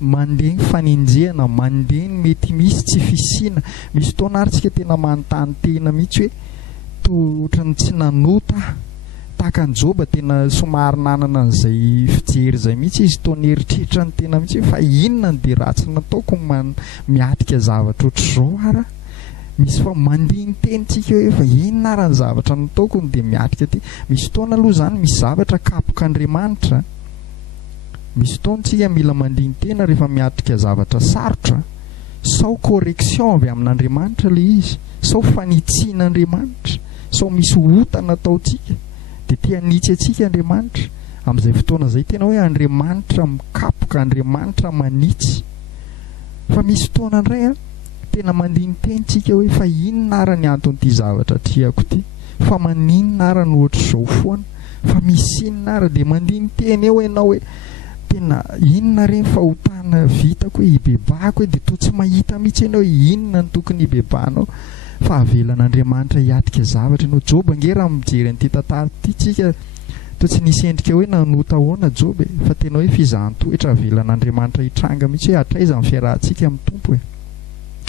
mandeha ny fanenjehana, mandeha ny mety misy tsy fisina. Misy fotoana ary tsika tena manontany tena mihitsy hoe ohatrany tsy nanota tahaka ny Joba, tena somary nanana an'izay fijery izay mihitsy izy, toa nieritreritra ny tena mihitsy hoe fa inona ny dia ratsy nataoko miatrika zavatra ohatr'izao ara. Misy fa mandeha ny tenintsika hoe fa inona ara ny zavatra nataoko ny dia miatrika ty. Misy fotoana aloha izany misy zavatra kapok'Andriamanitra. Misy fotoana tsika mila mandeha ny tena rehefa miatrika zavatra sarotra, sao correction avy amin'Andriamanitra le izy, sao fanitsian'Andriamanitra, sao misy otana ataotsika dia tia hanitsy atsika Andriamanitra. Amin'izay fotoana izay tena hoe Andriamanitra mikapoka, Andriamanitra manitsy. Fa misy fotoana indray tena mandeha ny tenintsika hoe fa inona ara ny anton'ity zavatra triako ty, fa maninona ara ny ohatr'izao foana, fa misy inona ara, dia mandeha ny teny eo ianao hoe tena inona reny fahotana vitako hoe hibebahako hoe, dia toa tsy mahita mihitsy ianao inona ny tokony hibebahanao, fa avelan'Andriamanitra hiatrika zavatra ianao. Joba ngera mijery an'ity tantara ity tsika toa tsy nisy endrika hoe nanota ahoana Joba, fa tena hoe fizahn-toetra avelan'Andriamanitra hitranga mihitsy hoe hatraiza ny fiarahantsika amin'ny tompo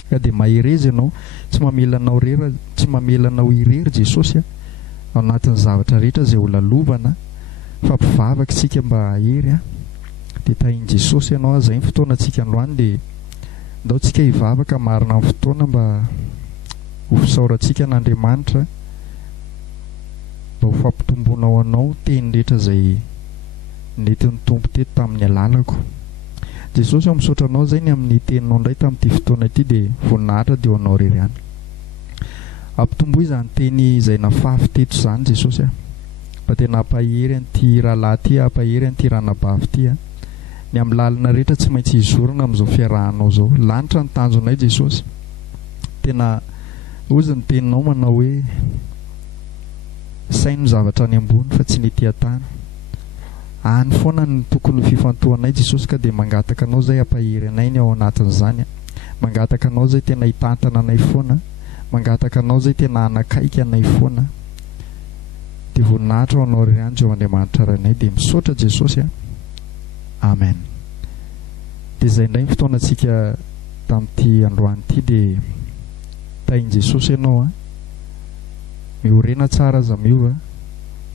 ka dia maherezy ianao, tsy mamelanao rera, tsy mamelanao irery Jesosy ao anatin'ny zavatra rehetra izay ho lalovana, fa mpivavaka tsika mba ahery dia tahian Jesosy ianao. Izay ny fotoanantsika androany dia ndao tsika hivavaka marina amin'ny fotoana mba ho fisaurantsika n'Andriamanitra, mba ho fampitomboanao anao teny rehetra izay nentin'ny tompo teto tamin'ny alalako. Jesosy misaotra anao zay ny amin'ny teninao indray tamin'ity fotoana ity dia voninahitra dia ho anao rery ihany. Ampitomboy izany teny izay nafafy teto izany Jesosy mba tena ampahery an'ity rahalahy ty, ampahery an'ity ranabavy ity ny amin'ny lalina rehetra tsy maintsy hizorona amin'izao fiarahanao zao. Lanitra ny tanjonay Jesosy, tena ozy ny teninao manao hoe saino zavatra any ambony fa tsy ny ety an-tany. Any foana ny tokony fifantohanay Jesosy, ka dia mangataka anao zay ampahery anay ny ao anatin'izany, mangataka anao zay tena hitantana anay foana, mangataka anao zay tena anakaiky anay foana. Dia voninahitra ho anao rery ihany Jehova Andriamanitra ranay, dia misaotra Jesosy Amen. Dia izay indray ny fotoanantsika tamin'ity androany ity, dia tahian Jesosy ianao miorena tsara aza miova,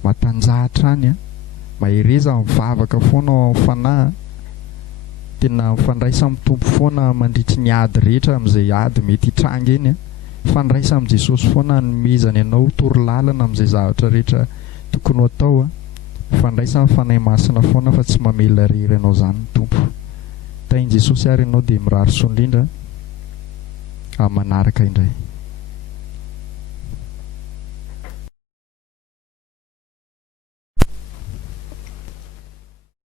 matanjahatra any mahereza mivavaka foana ao amin'ny fanahy, tena mifandraisa amin'ny tompo foana mandritry ny ady rehetra amin'izay ady mety hitranga eny fandraisa amin'ny Jesosy foana nomezany ianao tory lalana amin'izay zavatra rehetra tokony ho atao mifandraisa amin'ny fanahy masina foana fa tsy mamela rery ianao zany ny tompo. Tahian Jesosy ary ianao dia mirary soa indrindra amin'ny manaraka indray.